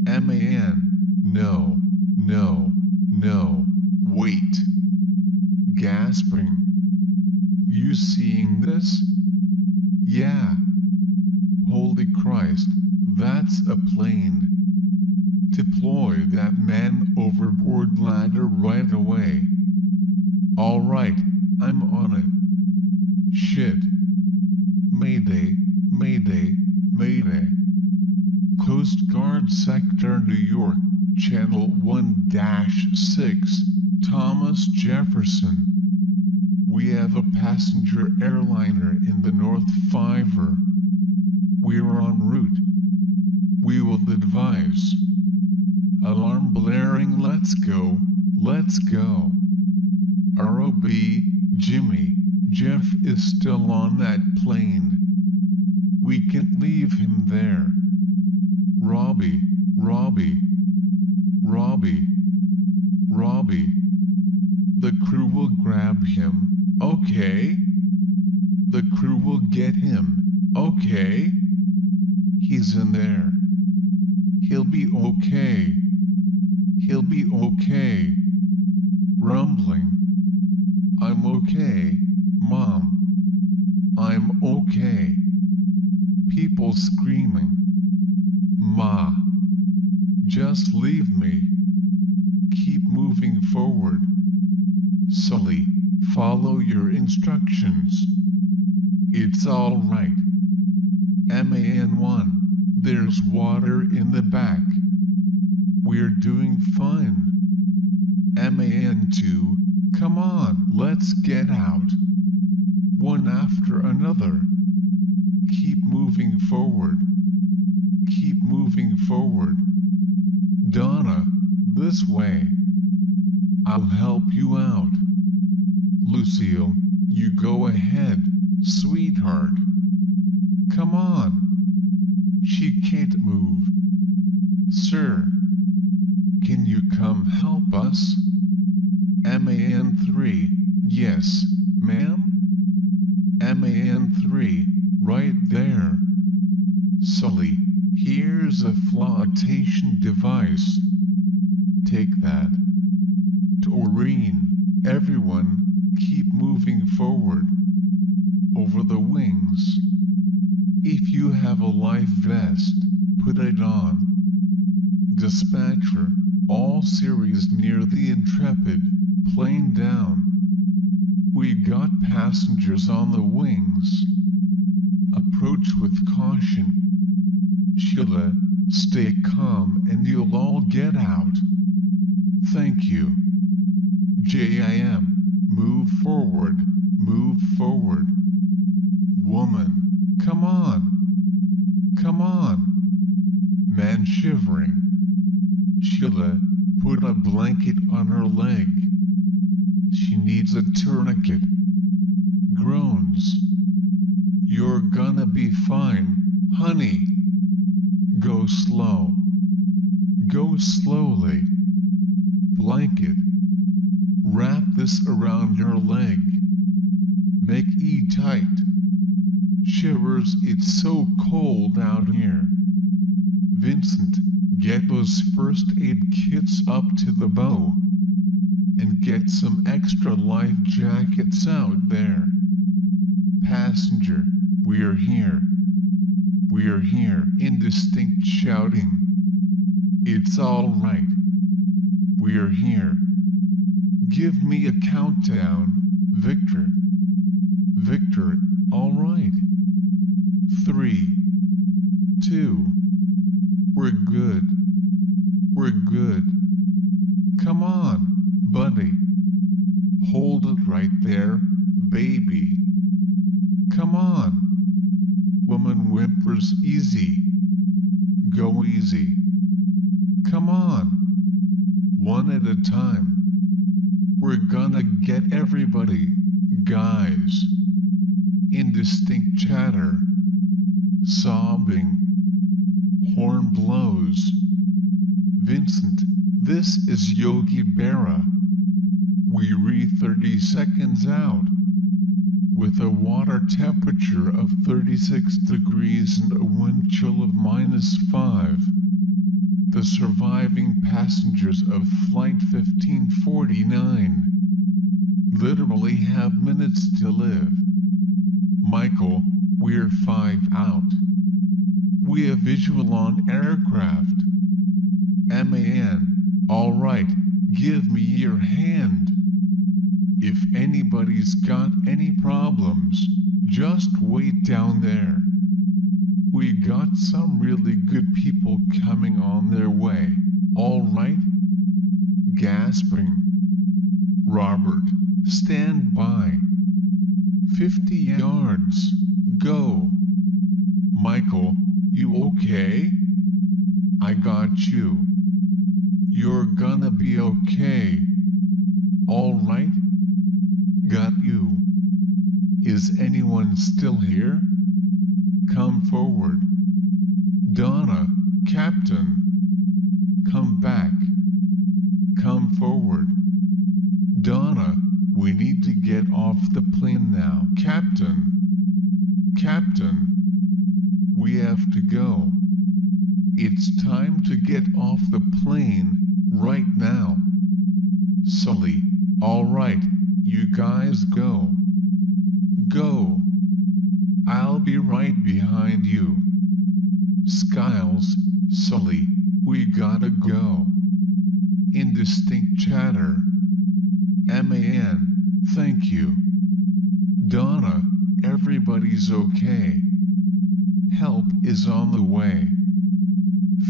Man, no, no, no, wait. Gasping. You seeing this? Yeah. Holy Christ, that's a plane. Deploy that man overboard ladder right away. All right, I'm on it. Shit. Mayday, mayday, mayday. Coast Guard Sector New York, Channel 1-6, Thomas Jefferson. We have a passenger airliner in the North Fiver. We're en route. We will advise. Alarm blaring, let's go, let's go. ROB, Jimmy, Jeff is still on that plane. We can't leave him there. Robbie, Robbie, Robbie, Robbie. The crew will grab him, okay? The crew will get him, okay? He's in there. He'll be okay. He'll be okay. Rumbling. I'm okay, Mom. I'm okay. People screaming. Ma. Just leave me. Keep moving forward. Sully, follow your instructions. It's all right. MAN1, there's water in the back. We're doing fine. MAN2, come on, let's get out. One after another. Keep moving forward. Keep moving forward. Donna, this way. I'll help you out. Lucille, you go ahead, sweetheart. Come on. She can't move. Sir, can you come help us? MAN3, yes, ma'am? MAN3, right there. Sully, here's a flotation device. Take that. Doreen, everyone, keep moving forward. Over the wings. If you have a life vest, put it on. Dispatcher, all series near the Intrepid, plane down. We got passengers on the wings. Approach with caution. Sheila, stay calm and you'll all get out. Thank you. JIM, move forward, move forward. Woman, come on. Come on. Man shivering. Sheila, put a blanket on her leg. She needs a tourniquet. Groans. You're gonna be fine, honey. Go slow. Go slowly. Blanket. Wrap this around your leg. Make E tight. Shivers, it's so cold out here. Vincent, get those first aid kits up to the bow. And get some extra life jackets out there. Passenger, we're here. We're here. Indistinct shouting. It's all right. We're here. Give me a countdown, Victor. Victor, all right. 3, 2. We're good. We're good. Come on, buddy. Hold it right there, baby. Come on. Woman whimpers easy. Go easy. Come on. One at a time. We're gonna get everybody, guys. Indistinct chatter. Sobbing. Horn blows. Vincent, this is Yogi Berra. We read 30 seconds out. With a water temperature of 36 degrees and a wind chill of -5. The surviving passengers of Flight 1549 literally have minutes to live. Michael, we're 5 out. We have visual on aircraft. MAN, alright, give me your hand. If anybody's got any problems, just wait down there. We got some really good people coming on their way, alright? Gasping. Robert, stand by. 50 yards, go. Michael, you okay? I got you. You're gonna be okay. Alright? Got you. Is anyone still here? Come forward. Donna, Captain. Come back. Come forward. Donna, we need to get off the plane now. Captain. Captain. We have to go. It's time to get off the plane, right now. Sully, alright, you guys go. Go. I'll be right behind you. Skiles, Sully, we gotta go. Indistinct chatter. MAN, thank you. Donna, everybody's okay. Help is on the way.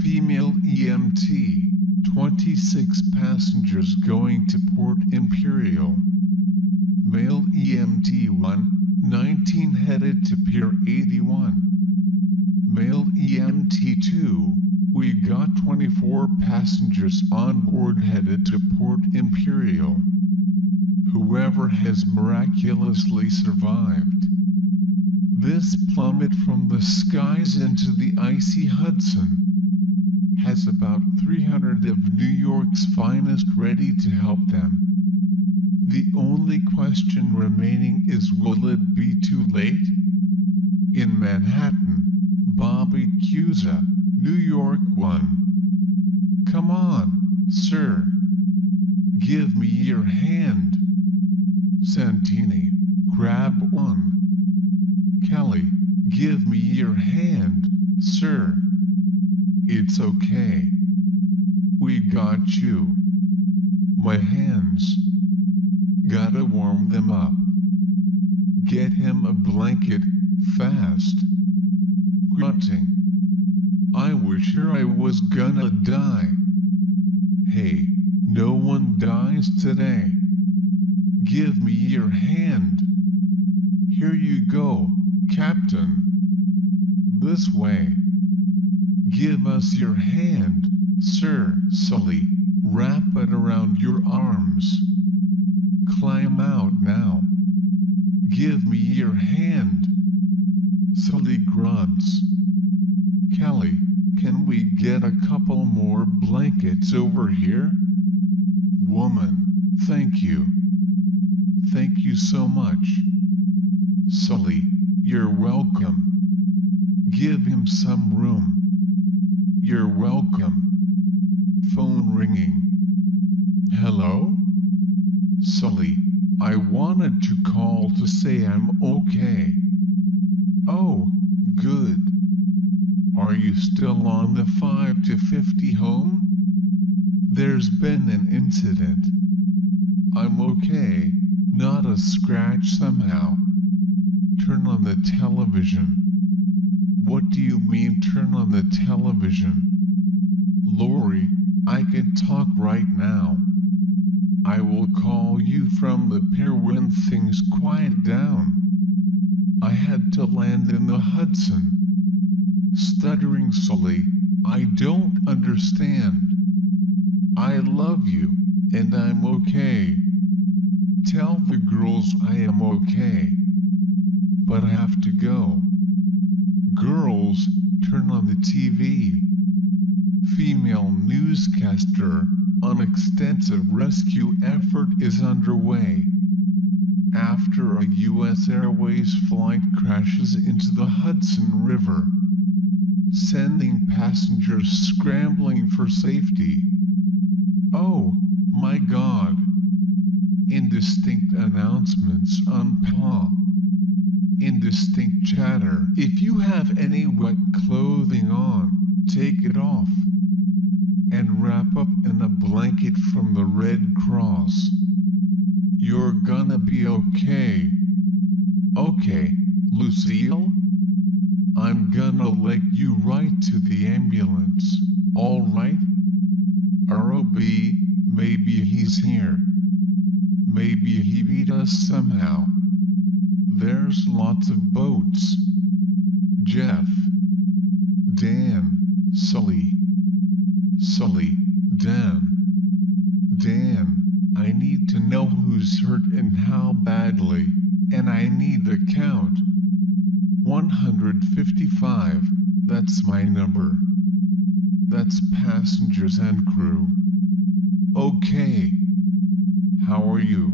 Female EMT, 26 passengers going to Port Imperial. Male EMT 1, 19 headed to Pier 81. Male EMT 2, we got 24 passengers on board headed to Port Imperial. Whoever has miraculously survived. This plummet from the skies into the icy Hudson has about 300 of New York's finest ready to help them. The only question remaining is, will it be too late? In Manhattan, Bobby Cusa, New York 1. Come on, sir. Give me your hand. Santini, grab one. Kelly, give me your hand, sir. It's okay. We got you. My hands. Gotta warm them up. Get him a blanket, fast. Grunting. I wish I was gonna die. Hey, no one dies today. Give me your hand. Here you go, Captain. This way. Give us your hand, sir. Sully, wrap it around your arms. Climb out now. Give me your hand. Sully grunts. Kelly, can we get a couple more blankets over here? Woman, thank you. Thank you so much. Sully, you're welcome. Give him some room. You're welcome. Phone ringing. Hello? Sully, I wanted to call to say I'm okay. Oh, good. Are you still on the 5 to 50 home? There's been an incident. I'm okay, not a scratch somehow. Turn on the television. What do you mean turn on the television? Lori, I can talk right now. I will call you from the pier when things quiet down. I had to land in the Hudson. Stuttering Sully, I don't understand. I love you, and I'm okay. Tell the girls I am okay. But I have to go. Girls, turn on the TV. Female newscaster, an extensive rescue effort is underway. After a U.S. Airways flight crashes into the Hudson River, sending passengers scrambling for safety. Oh, my God. Indistinct announcements on PA. Indistinct chatter. If you have any wet clothing on, take it off. And wrap up in a blanket from the Red Cross. You're gonna be okay. Okay, Lucille? I'm gonna let you ride to the ambulance, alright? ROB, maybe he's here. Maybe he beat us somehow. There's lots of boats. Jeff. Dan. Sully. Sully. Dan. Dan, I need to know who's hurt and how badly, and I need the count. 155, that's my number. That's passengers and crew. Okay. How are you?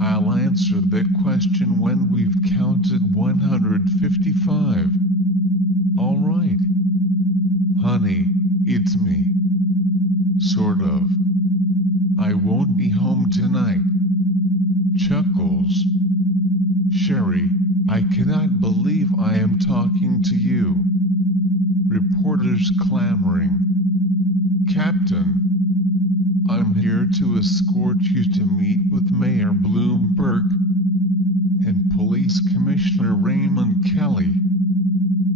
I'll answer that question when we've counted 155. All right. Honey, it's me. Sort of. I won't be home tonight. Chuckles. Sherry, I cannot believe I am talking to you. Reporters clamoring. Captain, I'm here to escort you to meet with Mayor Bloomberg and Police Commissioner Raymond Kelly.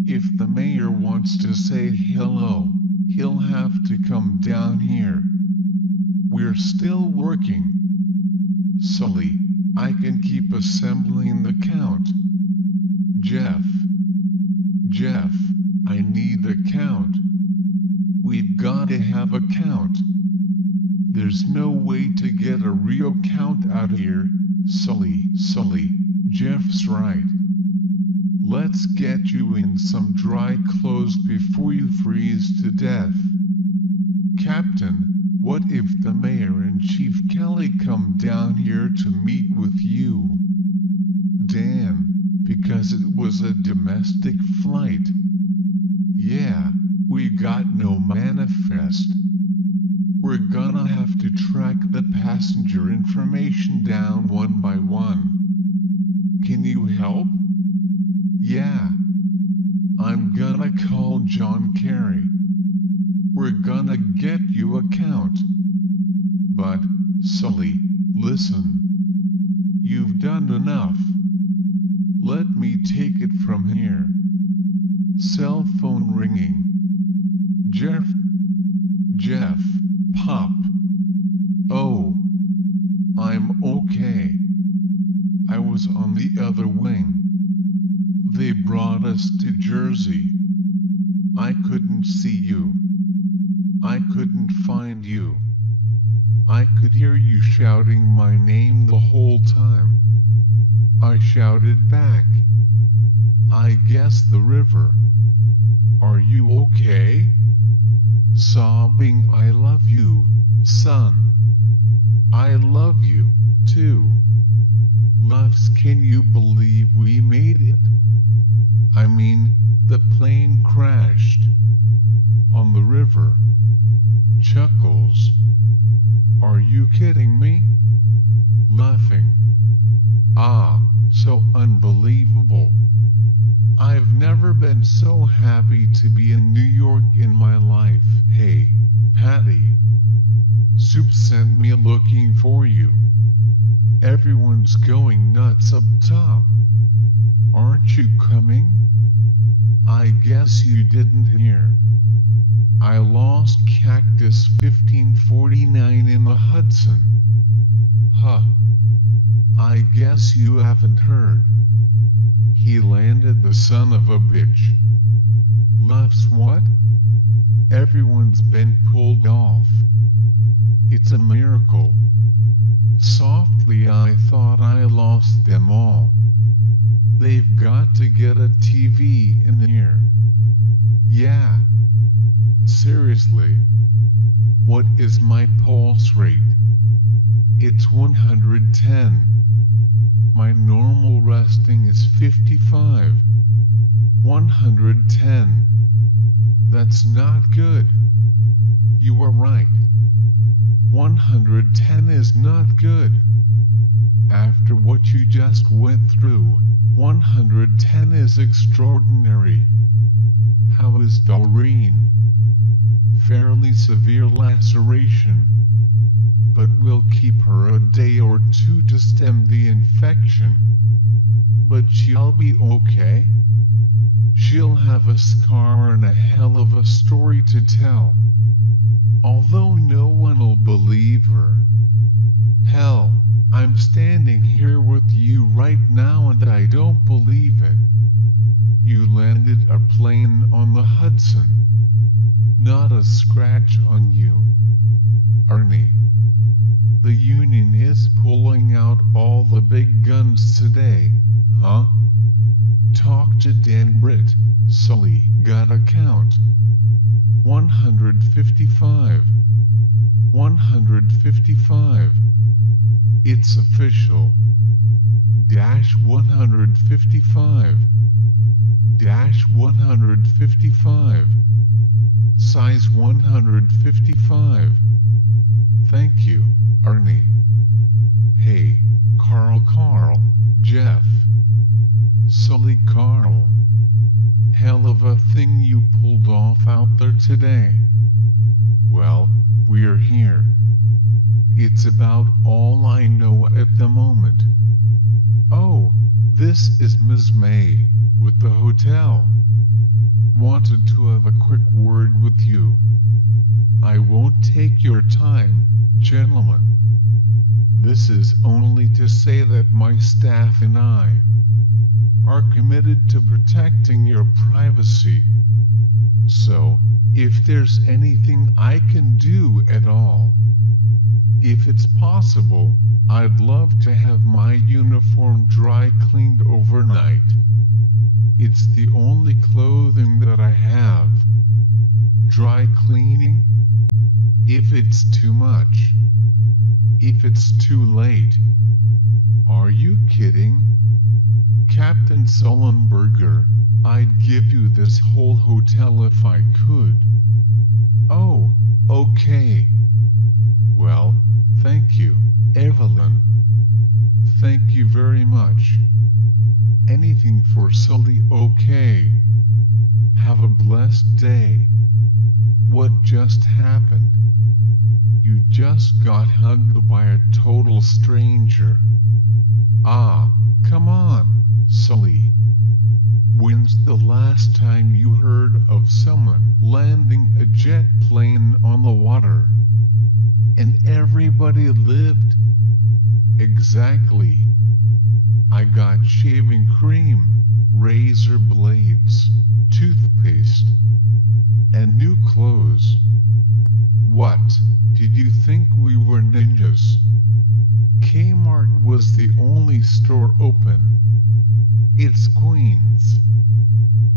If the mayor wants to say hello, he'll have to come down here. We're still working. Sully, I can keep assembling the count. Jeff. Jeff, I need the count. We've gotta have a count. There's no way to get a real count out here, Sully. Jeff's right. Let's get you in some dry clothes before you freeze to death. Captain, what if the Mayor and Chief Kelly come down here to meet with you? Dan, because it was a domestic flight. Yeah, we got no manifest. We're gonna have to track the passenger information down one by one. Can you help? Yeah. I'm gonna call John Kerry. We're gonna get you a count. But, Sully, listen. You've done enough. Let me take it from here. Cell phone ringing. Jeff, Pop. Oh. I'm okay. I was on the other wing. They brought us to Jersey. I couldn't see you. I couldn't find you. I could hear you shouting my name the whole time. I shouted back. I guess the river. Are you okay? Sobbing, I love you, son. I love you, too. Loves, can you believe we made it? I mean, the plane crashed. On the river. Chuckles. Are you kidding me? Laughing. Ah, so unbelievable. I've never been so happy to be in New York in my life. Hey, Patty. Soup sent me looking for you. Everyone's going nuts up top. Aren't you coming? I guess you didn't hear. I lost Cactus 1549 in the Hudson. Huh. I guess you haven't heard. He landed, the son of a bitch. Laughs, what? Everyone's been pulled off. It's a miracle. Softly, I thought I lost them all. They've got to get a TV in here. Yeah. Seriously. What is my pulse rate? It's 110. My normal resting is 55. 110. That's not good. You are right. 110 is not good. After what you just went through, 110 is extraordinary. How is Doreen? Fairly severe laceration. But we'll keep her a day or two to stem the infection. But she'll be okay. She'll have a scar and a hell of a story to tell. Although no one'll believe her. Hell, I'm standing here with you right now and I don't believe it. You landed a plane on the Hudson. Not a scratch on you. Ernie. The Union is pulling out all the big guns today, huh? Talk to Dan Britt, Sully, gotta count. 155. 155. It's official. Dash 155. Dash 155. Size 155. Thank you, Ernie. Hey, Carl, Jeff. Sully, Carl. Hell of a thing you pulled off out there today. Well, we're here. It's about all I know at the moment. Oh, this is Ms. May, with the hotel. Wanted to have a quick word with you. I won't take your time, gentlemen. This is only to say that my staff and I are committed to protecting your privacy. So, if there's any anything I can do at all. If it's possible, I'd love to have my uniform dry cleaned overnight. It's the only clothing that I have. Dry cleaning? If it's too much. If it's too late. Are you kidding? Captain Sullenberger, I'd give you this whole hotel if I could. Oh, okay. Well, thank you, Evelyn. Thank you very much. Anything for Sully, okay? Have a blessed day. What just happened? You just got hugged by a total stranger. Ah, come on, Sully. When's the last time you heard of someone landing a jet plane on the water? And everybody lived? Exactly. I got shaving cream, razor blades, toothpaste, and new clothes. What, did you think we were ninjas? Kmart was the only store open. It's Queens.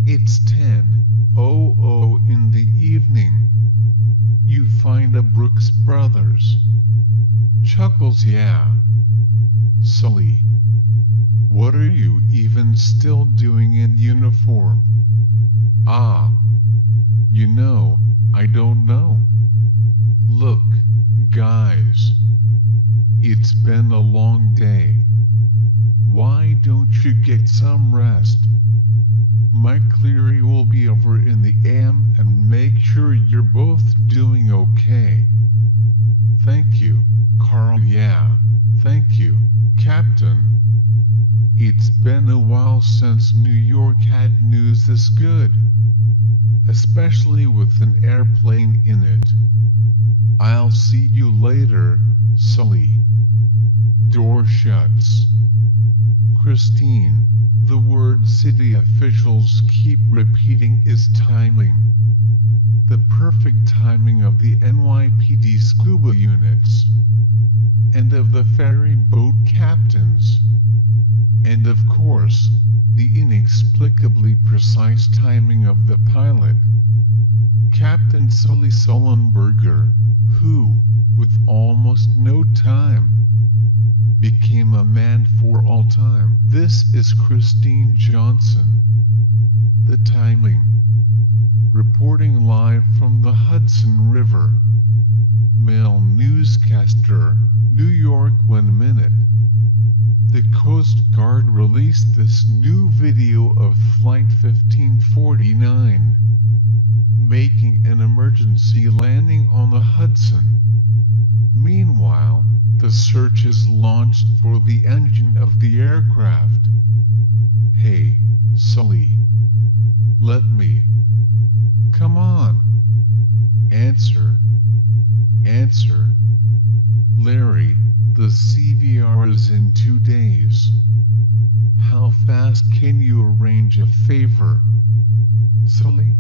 It's 10:00 in the evening. You find a Brooks Brothers. Chuckles, yeah. Sully. What are you even still doing in uniform? Ah. You know, I don't know. Look, guys. It's been a long day. Why don't you get some rest? Mike Cleary will be over in the AM and make sure you're both doing okay. Thank you, Carl. Yeah, thank you, Captain. It's been a while since New York had news this good. Especially with an airplane in it. I'll see you later, Sully. Door shuts. Christine, the word city officials keep repeating is timing. The perfect timing of the NYPD scuba units. And of the ferry boat captains. And of course, the inexplicably precise timing of the pilot. Captain Sully Sullenberger, who, with almost no time, became a man for all time. This is Christine Johnson. The timing. Reporting live from the Hudson River. Male newscaster, New York 1 minute. The Coast Guard released this new video of Flight 1549, making an emergency landing on the Hudson. Meanwhile, the search is launched for the engine of the aircraft. Hey, Sully. Let me. Come on. Answer. Answer. Larry, the CVR is in 2 days. How fast can you arrange a favor? Sully?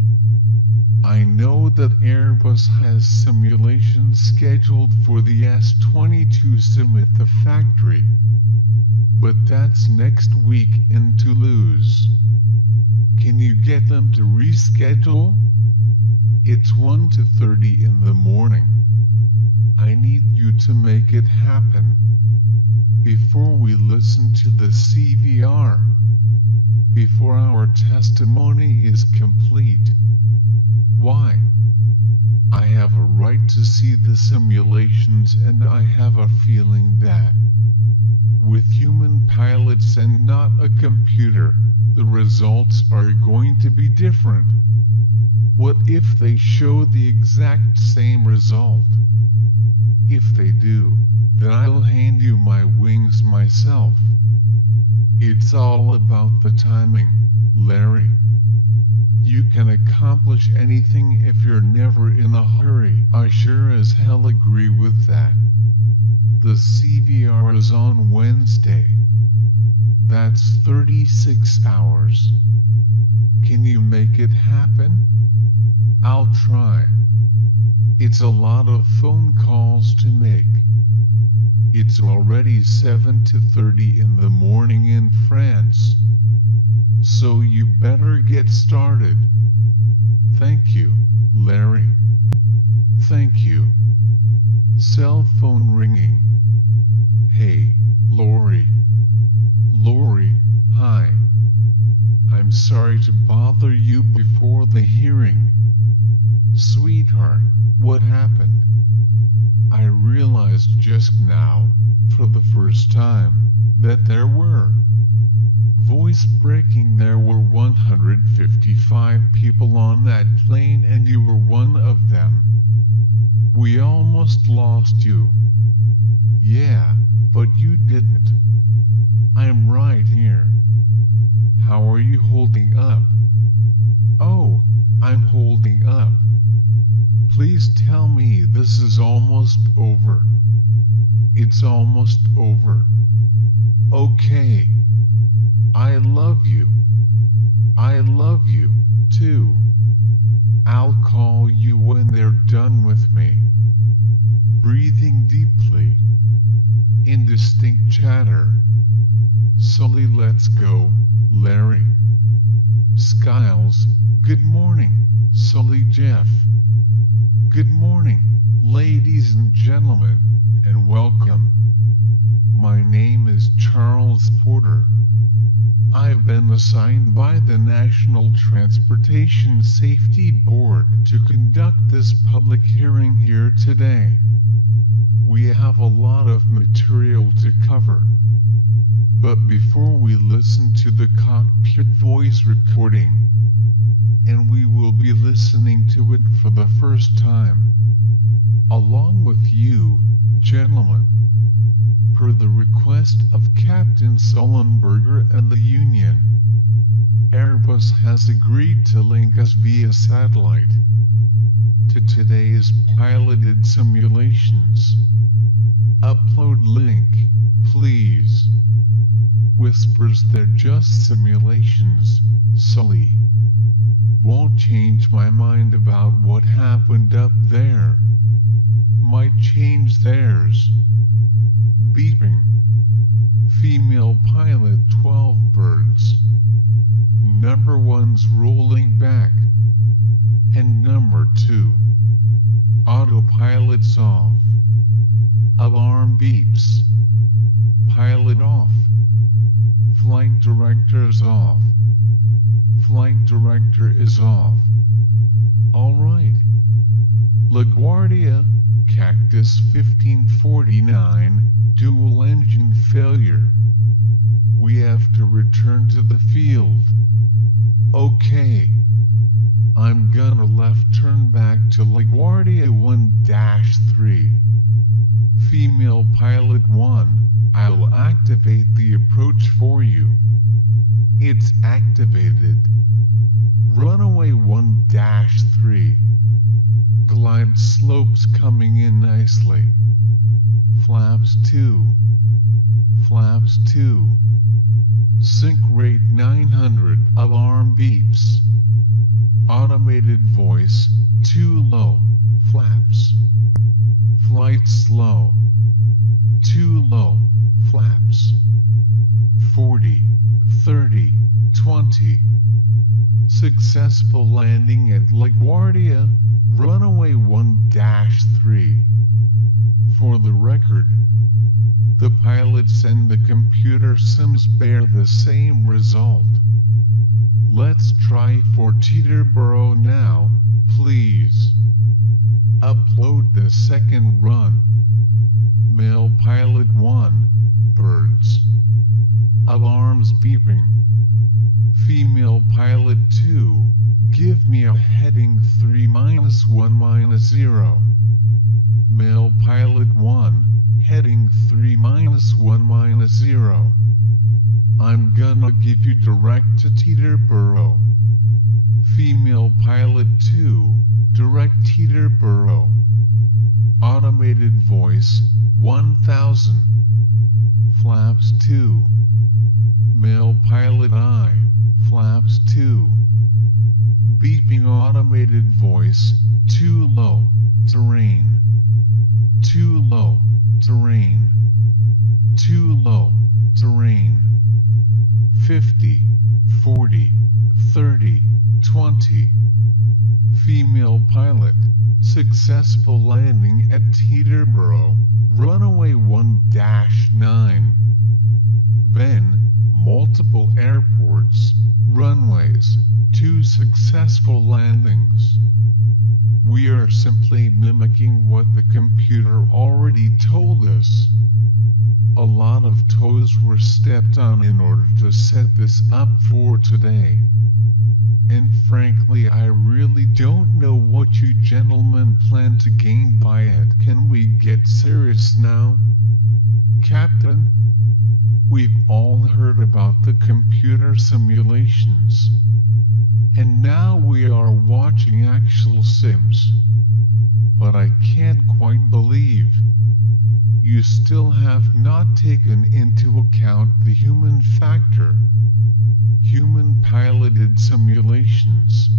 I know that Airbus has simulations scheduled for the S-22 sim at the factory. But that's next week in Toulouse. Can you get them to reschedule? It's 1:30 in the morning. I need you to make it happen. Before we listen to the CVR. Before our testimony is complete. Why? I have a right to see the simulations, and I have a feeling that, with human pilots and not a computer, the results are going to be different. What if they show the exact same result? If they do, then I'll hand you my wings myself. It's all about the timing, Larry. You can accomplish anything if you're never in a hurry. I sure as hell agree with that. The CVR is on Wednesday. That's 36 hours. Can you make it happen? I'll try. It's a lot of phone calls to make. It's already 7:30 in the morning in France. So you better get started. Thank you, Larry. Thank you. Cell phone ringing. Hey, Lori. Lori, hi. I'm sorry to bother you before the hearing. Sweetheart, what happened? I realized just now, for the first time, that there were voice breaking. There were 155 people on that plane and you were one of them. We almost lost you. Yeah, but you didn't. I'm right here. How are you holding up? Oh, I'm holding up. Please tell me this is almost over. It's almost over. Okay. I love you. I love you, too. I'll call you when they're done with me. Breathing deeply. Indistinct chatter. Sully, let's go, Larry. Skiles, good morning, Sully. Jeff. Good morning, ladies and gentlemen, and welcome. My name is Charles Porter. I've been assigned by the National Transportation Safety Board to conduct this public hearing here today. We have a lot of material to cover. But before we listen to the cockpit voice recording, and we will be listening to it for the first time, along with you, gentlemen, per the request of Captain Sullenberger and the Union, Airbus has agreed to link us via satellite to today's piloted simulations. Upload link, please. Whispers, they're just simulations, Sully. Won't change my mind about what happened up there. Might change theirs. Beeping. Female pilot 12 birds. Number 1's rolling back. And number 2. Autopilot's off. Alarm beeps. Pilot off. Flight director's off. Flight director is off. Alright. LaGuardia, Cactus 1549, dual engine failure. We have to return to the field. Okay. I'm gonna left turn back to LaGuardia 1-3. Female pilot 1, I'll activate the approach for you. It's activated. Runaway 1-3. Glide slopes coming in nicely. Flaps 2. Flaps 2. Sync rate 900. Alarm beeps. Automated voice, too low. Flaps. Flight slow. Too low. Flaps. 40, 30, 20. Successful landing at LaGuardia, runaway 1-3. For the record, the pilots and the computer sims bear the same result. Let's try for Teterboro now, please. Upload the second run. Male pilot 1, birds. Alarms beeping. Female pilot 2, give me a heading 3-1-0. Male pilot 1, heading 3-1-0. I'm gonna give you direct to Teterboro. Female pilot 2, direct Teterboro. Automated voice, 1000. Flaps 2. Male pilot I, flaps 2. Beeping auto. automated voice, too low, terrain. Too low, terrain. Too low, terrain. 50, 40, 30, 20. Female pilot, successful landing at Teterboro, runway 1-9. Ben, multiple airports, runways, 2 successful landings. We are simply mimicking what the computer already told us. A lot of toes were stepped on in order to set this up for today. And frankly, I really don't know what you gentlemen plan to gain by it. Can we get serious now? Captain? We've all heard about the computer simulations. And now we are watching actual sims. But I can't quite believe you still have not taken into account the human factor. Human-piloted simulations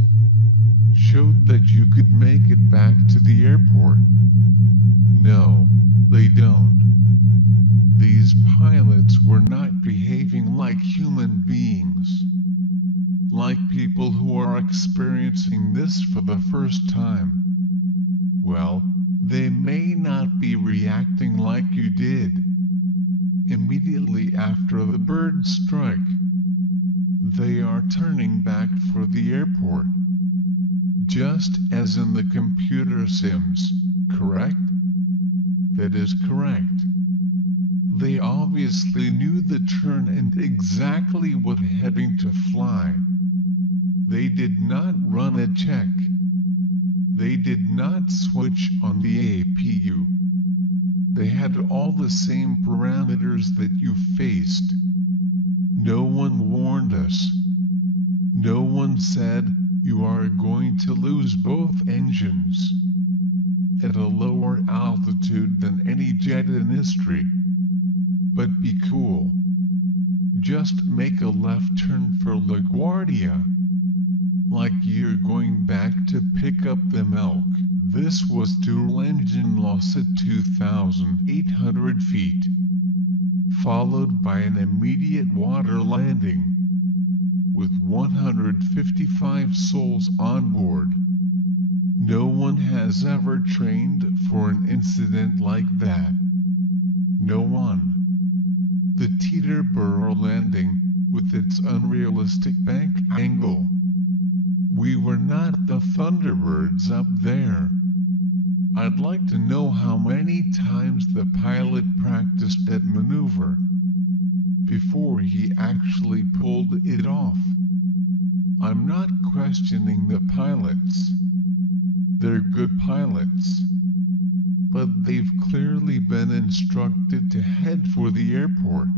showed that you could make it back to the airport. No, they don't. These pilots were not behaving like human beings. Like people who are experiencing this for the first time. Well, they may not be reacting like you did. Immediately after the bird strike, they are turning back for the airport. Just as in the computer sims, correct? That is correct. They obviously knew the turn and exactly what heading to fly. They did not run a check. They did not switch on the APU. They had all the same parameters that you faced. No one warned us. No one said, you are going to lose both engines. At a lower altitude than any jet in history. But be cool. Just make a left turn for LaGuardia. Like you're going back to pick up the milk. This was dual engine loss at 2,800 feet. Followed by an immediate water landing. With 155 souls on board. No one has ever trained for an incident like that. No one. The Teterboro landing, with its unrealistic bank angle. We were not the Thunderbirds up there. I'd like to know how many times the pilot practiced that maneuver before he actually pulled it off. I'm not questioning the pilots. They're good pilots. But they've clearly been instructed to head for the airport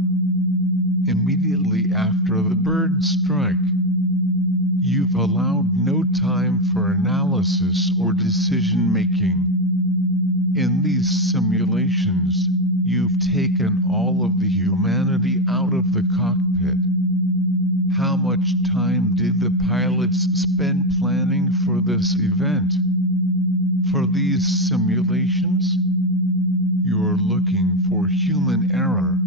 immediately after the bird strike. You've allowed no time for analysis or decision making. In these simulations, you've taken all of the humanity out of the cockpit. How much time did the pilots spend planning for this event? For these simulations? You're looking for human error.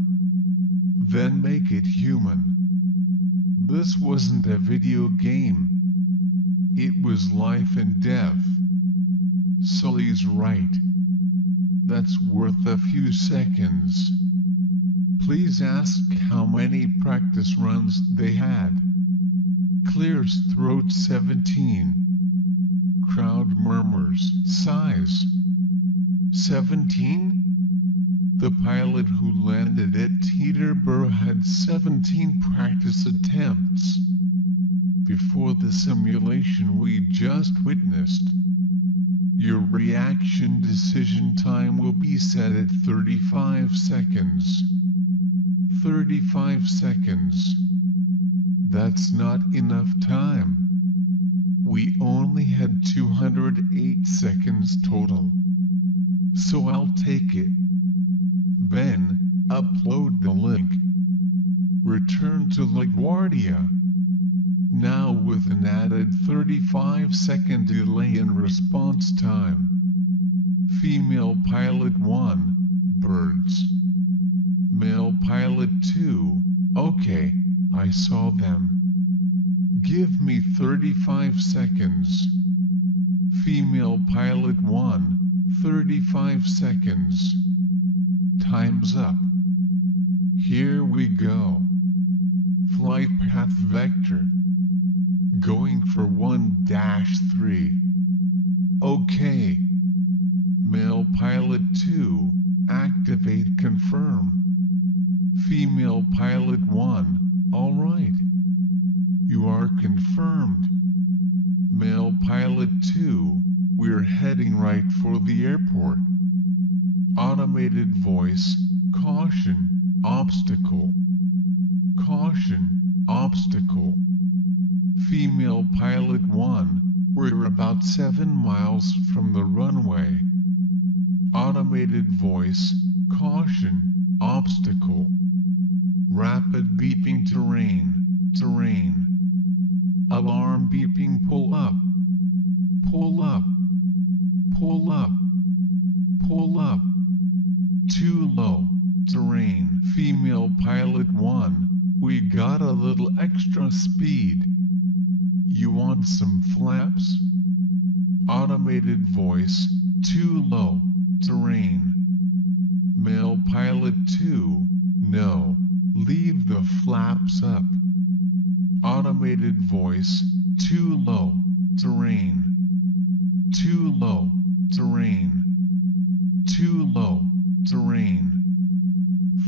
Then make it human. This wasn't a video game. It was life and death. Sully's right. That's worth a few seconds. Please ask how many practice runs they had. Clears throat 17. Crowd murmurs, sighs. 17? The pilot who landed at Teterboro had 17 practice attempts. Before the simulation we just witnessed. Your reaction decision time will be set at 35 seconds. 35 seconds. That's not enough time. We only had 208 seconds total. So I'll take it. Ben, upload the link. Return to LaGuardia. now with an added 35-second delay in response time. Female pilot 1, birds. Male pilot 2, okay, I saw them. Give me 35 seconds. Female pilot 1, 35 seconds. Time's up. Here we go. Flight path vector. Going for 1-3. Okay. Male pilot 2, activate confirm. Female pilot 1, alright. You are confirmed. Male pilot 2, we're heading right for the airport. Automated voice, caution, obstacle. Caution, obstacle. Female pilot 1, we're about 7 miles from the runway. Automated voice, caution, obstacle. Rapid beeping terrain, terrain. Alarm beeping pull up. Pull up. Pull up. Pull up. Too low, terrain. Female pilot 1, we got a little extra speed. You want some flaps? Automated voice, too low, terrain. Male pilot 2, no, leave the flaps up. Automated voice, too low, terrain. Too low, terrain. Too low, terrain.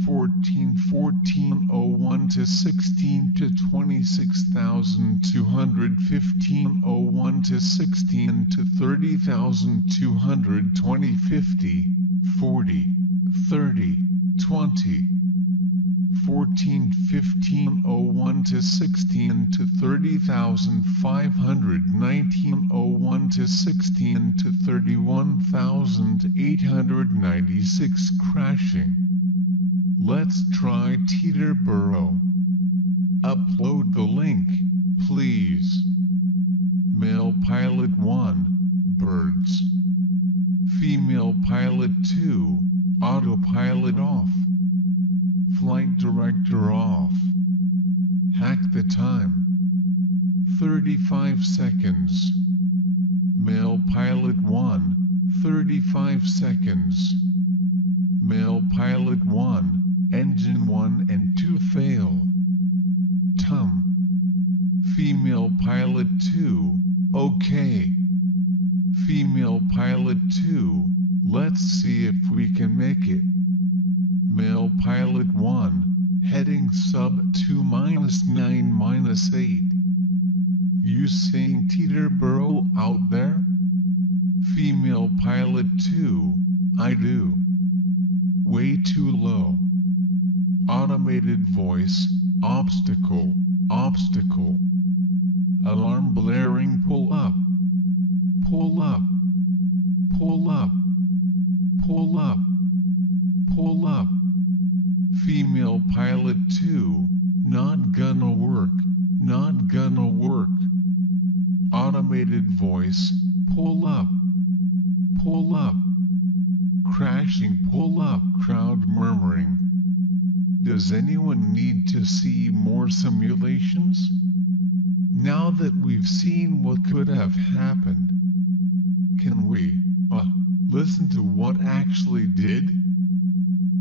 1401 to 16 to 26,215 01 to 16 to 30,220 50 40 30 20 1415 to 16 to 30,519 01 to 16 to 31,896 crashing. Let's try Teterboro. Upload the link, please. Male pilot 1, birds. Female pilot 2, autopilot off. Flight director off. Hack the time. 35 seconds. Male pilot 1, 35 seconds. Male pilot 1, engine 1 and 2 fail. Female pilot 2, okay. Female pilot 2, let's see if we can make it. Male pilot 1, heading sub 2 -9 -8. You seeing Teterboro out there? Female pilot 2, I do. Way too low. Automated voice, obstacle, obstacle. Alarm blaring pull up. Pull up. Pull up. Pull up. Pull up. Female pilot 2, not gonna work, not gonna work. Automated voice, pull up. Pull up. Crashing pull up, crowd murmuring. Does anyone need to see more simulations? Now that we've seen what could have happened, can we, listen to what actually did?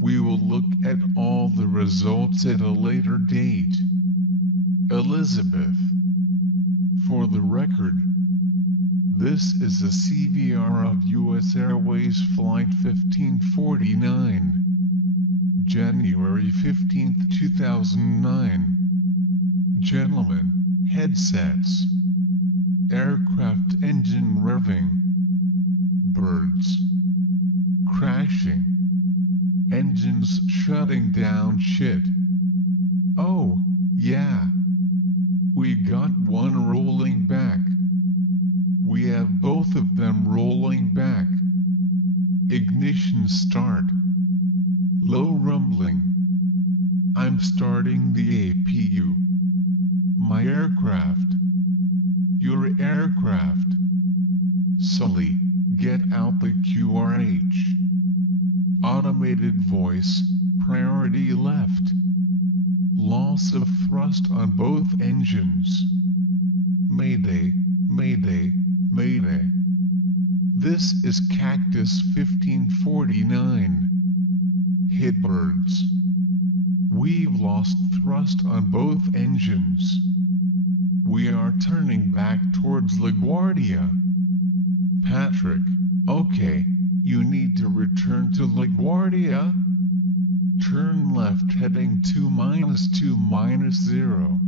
We will look at all the results at a later date. Elizabeth. For the record, this is a CVR of US Airways Flight 1549. January 15, 2009. Gentlemen, headsets. Aircraft engine revving. Birds. Crashing. Engines shutting down shit. Oh, yeah. We got one rolling back. We have both of them rolling back. Ignition start. Low rumbling. I'm starting the APU. My aircraft. your aircraft. Sully, get out the QRH. Automated voice, priority left. Loss of thrust on both engines. Mayday, mayday, mayday. This is Cactus 1549. Hitbirds. We've lost thrust on both engines. We are turning back towards LaGuardia. Patrick, okay, you need to return to LaGuardia. Turn left heading 2 -2 -0.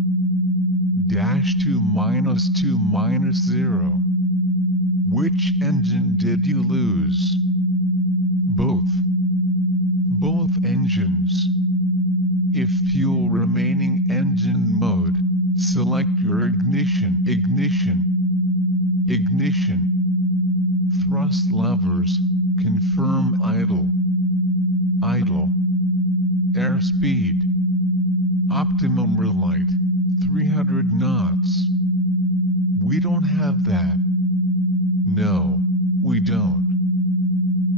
Dash 2 -2 -0. Which engine did you lose? Both. Both engines. If fuel remaining engine mode, select your ignition. Thrust levers, confirm idle. Airspeed. Optimum relight, 300 knots. We don't have that. No, we don't.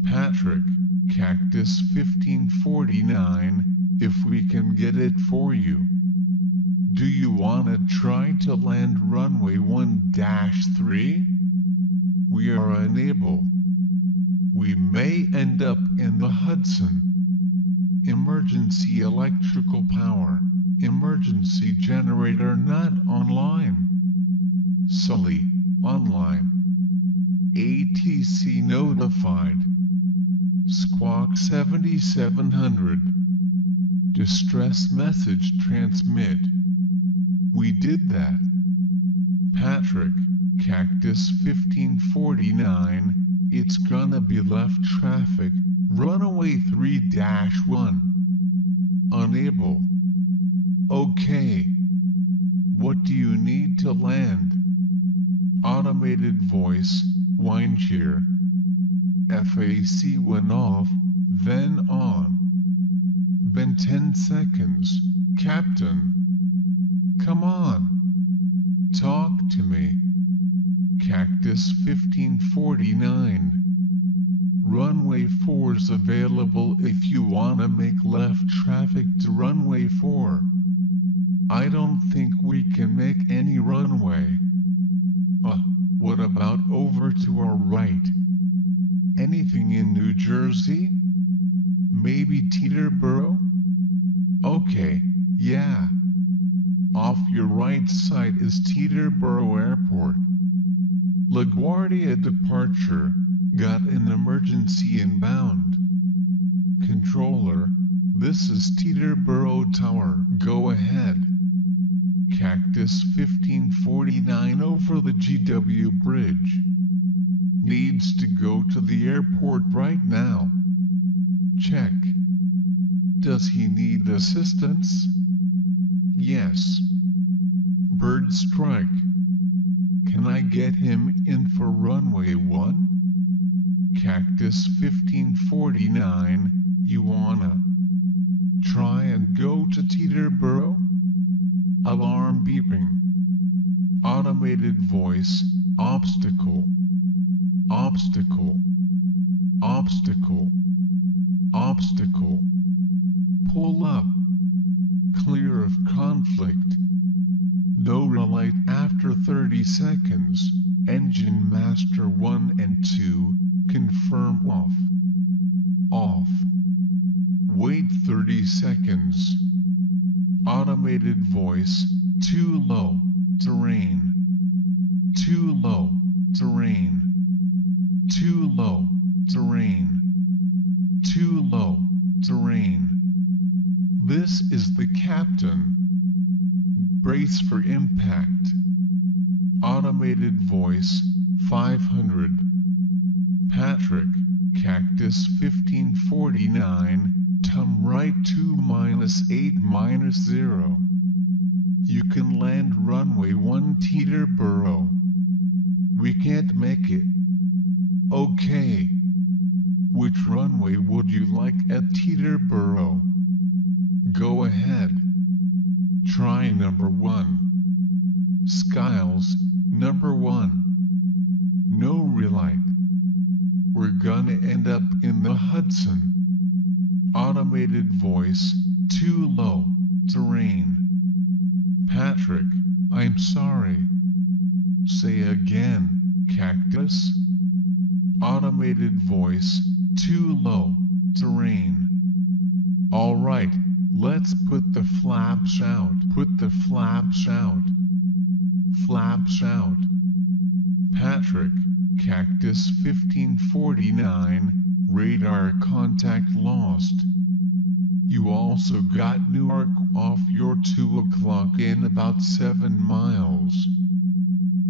Patrick, Cactus 1549, if we can get it for you. Do you wanna try to land runway 1-3? We are unable. We may end up in the Hudson. Emergency electrical power. Emergency generator not online. Sully, online. ATC notified. Squawk 7700. Distress message transmit. We did that. Patrick, Cactus 1549, it's gonna be left traffic, runaway 3-1. Unable. Okay. What do you need to land? Automated voice, windcheer. FAC went off, then on. Been 10 seconds, Captain. Come on. Talk to me. Cactus 1549. Runway 4's available if you wanna make left traffic to runway 4. I don't think we can make any runway. What about over to our right? Anything in New Jersey? Maybe Teterboro? Okay, yeah. Off your right side is Teterboro Airport. LaGuardia departure, got an emergency inbound. Controller, this is Teterboro Tower, go ahead. Cactus 1549 over the GW Bridge. Needs to go to the airport right now. Check. Does he need assistance? Yes. Bird strike. Can I get him in for runway 1? Cactus 1549, you wanna try and go to Teterboro? Alarm beeping. Automated voice, obstacle. Pull up. Clear of conflict. No relight after 30 seconds. Engine master 1 and 2, confirm off. Wait 30 seconds. Automated voice, too low, terrain. Too low, terrain. Too low, terrain. Too low, terrain. This is the captain. Brace for impact. Automated voice, 500. Patrick, Cactus 1549, turn right 2 -8 -0. You can land runway 1 Teterboro. We can't make it. Okay. Which runway would you like at Teterboro? Go ahead. Try number 1. Skiles, Number 1. No relight. We're gonna end up in the Hudson. Automated voice, too low, terrain. Patrick, I'm sorry. Say again, cactus. Automated voice, too low, terrain. Alright, let's put the flaps out. Put the flaps out. Flaps out. Patrick, Cactus 1549, radar contact lost. You also got Newark off your 2 o'clock in about 7 miles.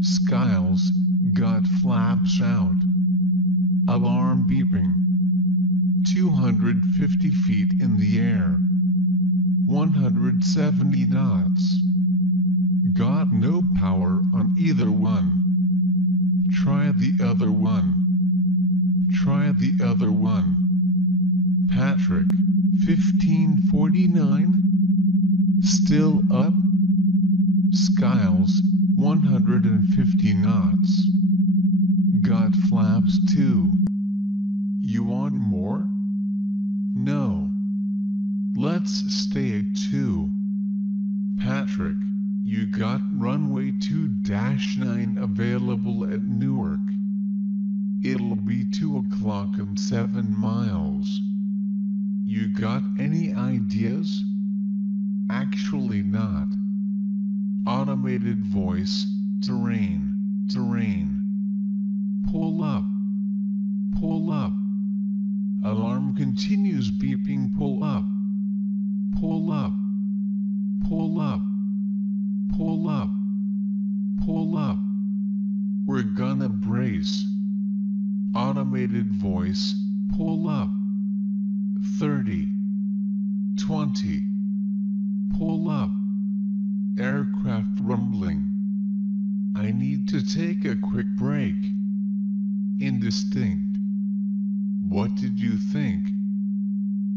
Skiles, got flaps out. Alarm beeping. 250 feet in the air. 170 knots. Got no power on either one. Try the other one. Try the other one. Patrick, 1549? Still up? Skiles, 150 knots. Got flaps too. You want more? No. Let's stay at 2. Patrick, you got runway 2-9 available at Newark. It'll be 2 o'clock and 7 miles. You got any ideas? Actually not. Automated voice, terrain, terrain. Pull up. Pull up. Alarm continues beeping. Pull up. Pull up. Pull up. Pull up. Pull up. We're gonna brace. Automated voice, pull up. 30. 20. Pull up. Aircraft rumbling. I need to take a quick break. Indistinct. What did you think?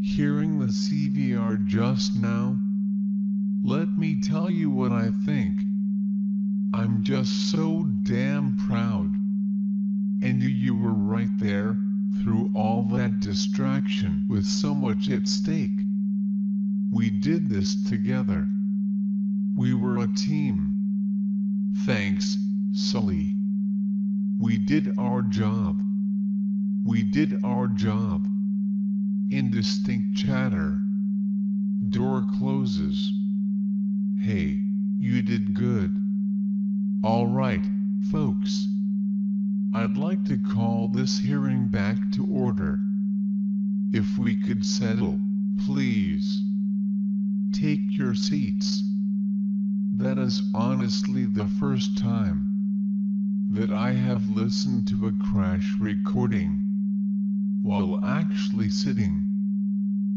Hearing the CVR just now? Let me tell you what I think. I'm just so damn proud. And you were right there, through all that distraction with so much at stake. We did this together. We were a team. Thanks, Sully. We did our job. We did our job. Indistinct chatter. Door closes. Hey, you did good. Alright, folks. I'd like to call this hearing back to order. If we could settle, please. Take your seats. That is honestly the first time that I have listened to a crash recording while actually sitting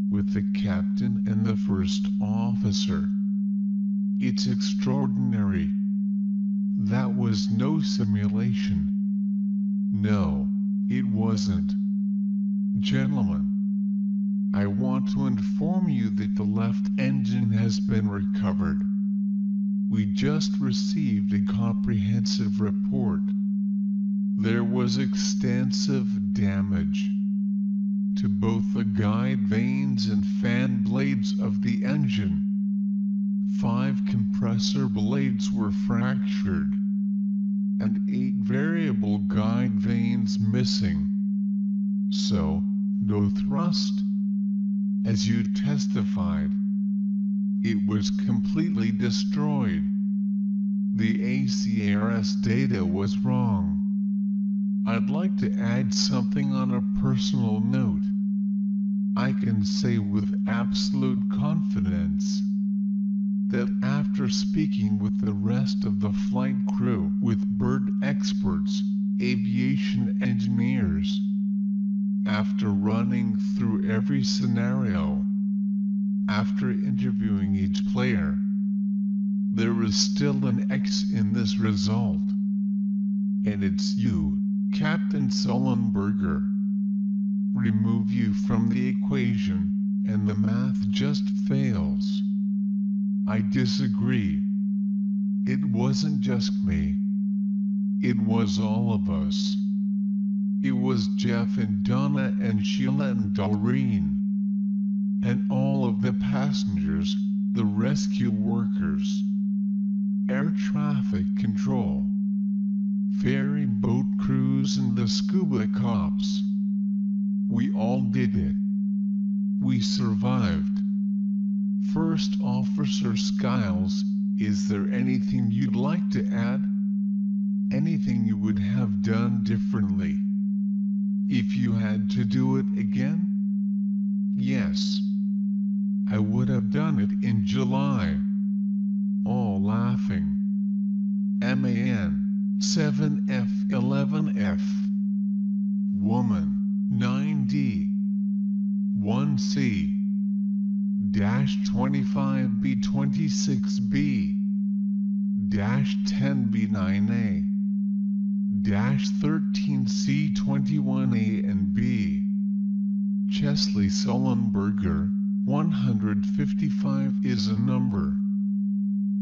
with the captain and the first officer. It's extraordinary. That was no simulation. No, it wasn't. Gentlemen, I want to inform you that the left engine has been recovered. We just received a comprehensive report. There was extensive damage to both the guide vanes and fan blades of the engine. 5 compressor blades were fractured, and 8 variable guide vanes missing. So, no thrust. As you testified, it was completely destroyed. The ACRS data was wrong. I'd like to add something on a personal note. I can say with absolute confidence that after speaking with the rest of the flight crew, with bird experts, aviation engineers, after running through every scenario, after interviewing each player, there is still an X in this result. And it's you, Captain Sullenberger. Remove you from the equation, and the math just fails. I disagree. It wasn't just me. It was all of us. It was Jeff and Donna and Sheila and Doreen. And all of the passengers, the rescue workers, air traffic control, ferry boat crews and the scuba cops. We all did it. We survived. First Officer Skiles, is there anything you'd like to add? Anything you would have done differently? If you had to do it again? Yes. I would have done it in July. All laughing. MAN 7F11F. Woman 9D 1C -25B26B -10B9A -13C21A and B. Chesley Sullenberger, 155 is a number.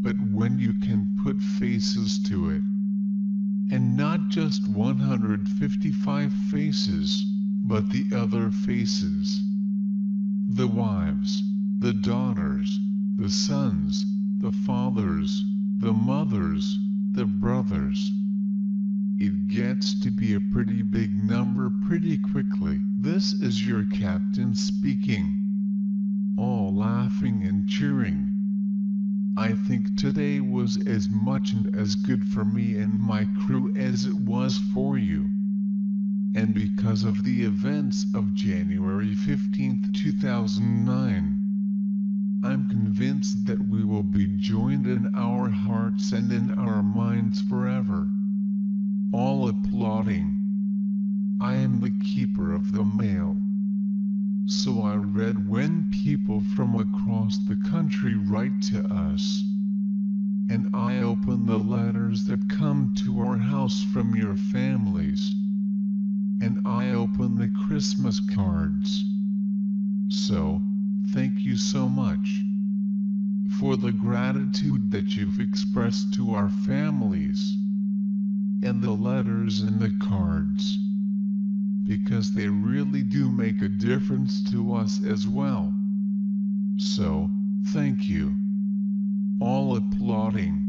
But when you can put faces to it, and not just 155 faces, but the other faces, the wives, the daughters, the sons, the fathers, the mothers, the brothers. It gets to be a pretty big number pretty quickly. This is your captain speaking. All laughing and cheering. I think today was as much and as good for me and my crew as it was for you. And because of the events of January 15, 2009, I'm convinced that we will be joined in our hearts and in our minds forever. All applauding. I am the keeper of the mail. So I read when people from across the country write to us. And I open the letters that come to our house from your families. And I open the Christmas cards. So, thank you so much for the gratitude that you've expressed to our families. And the letters and the cards. Because they really do make a difference to us as well. So, thank you. All applauding.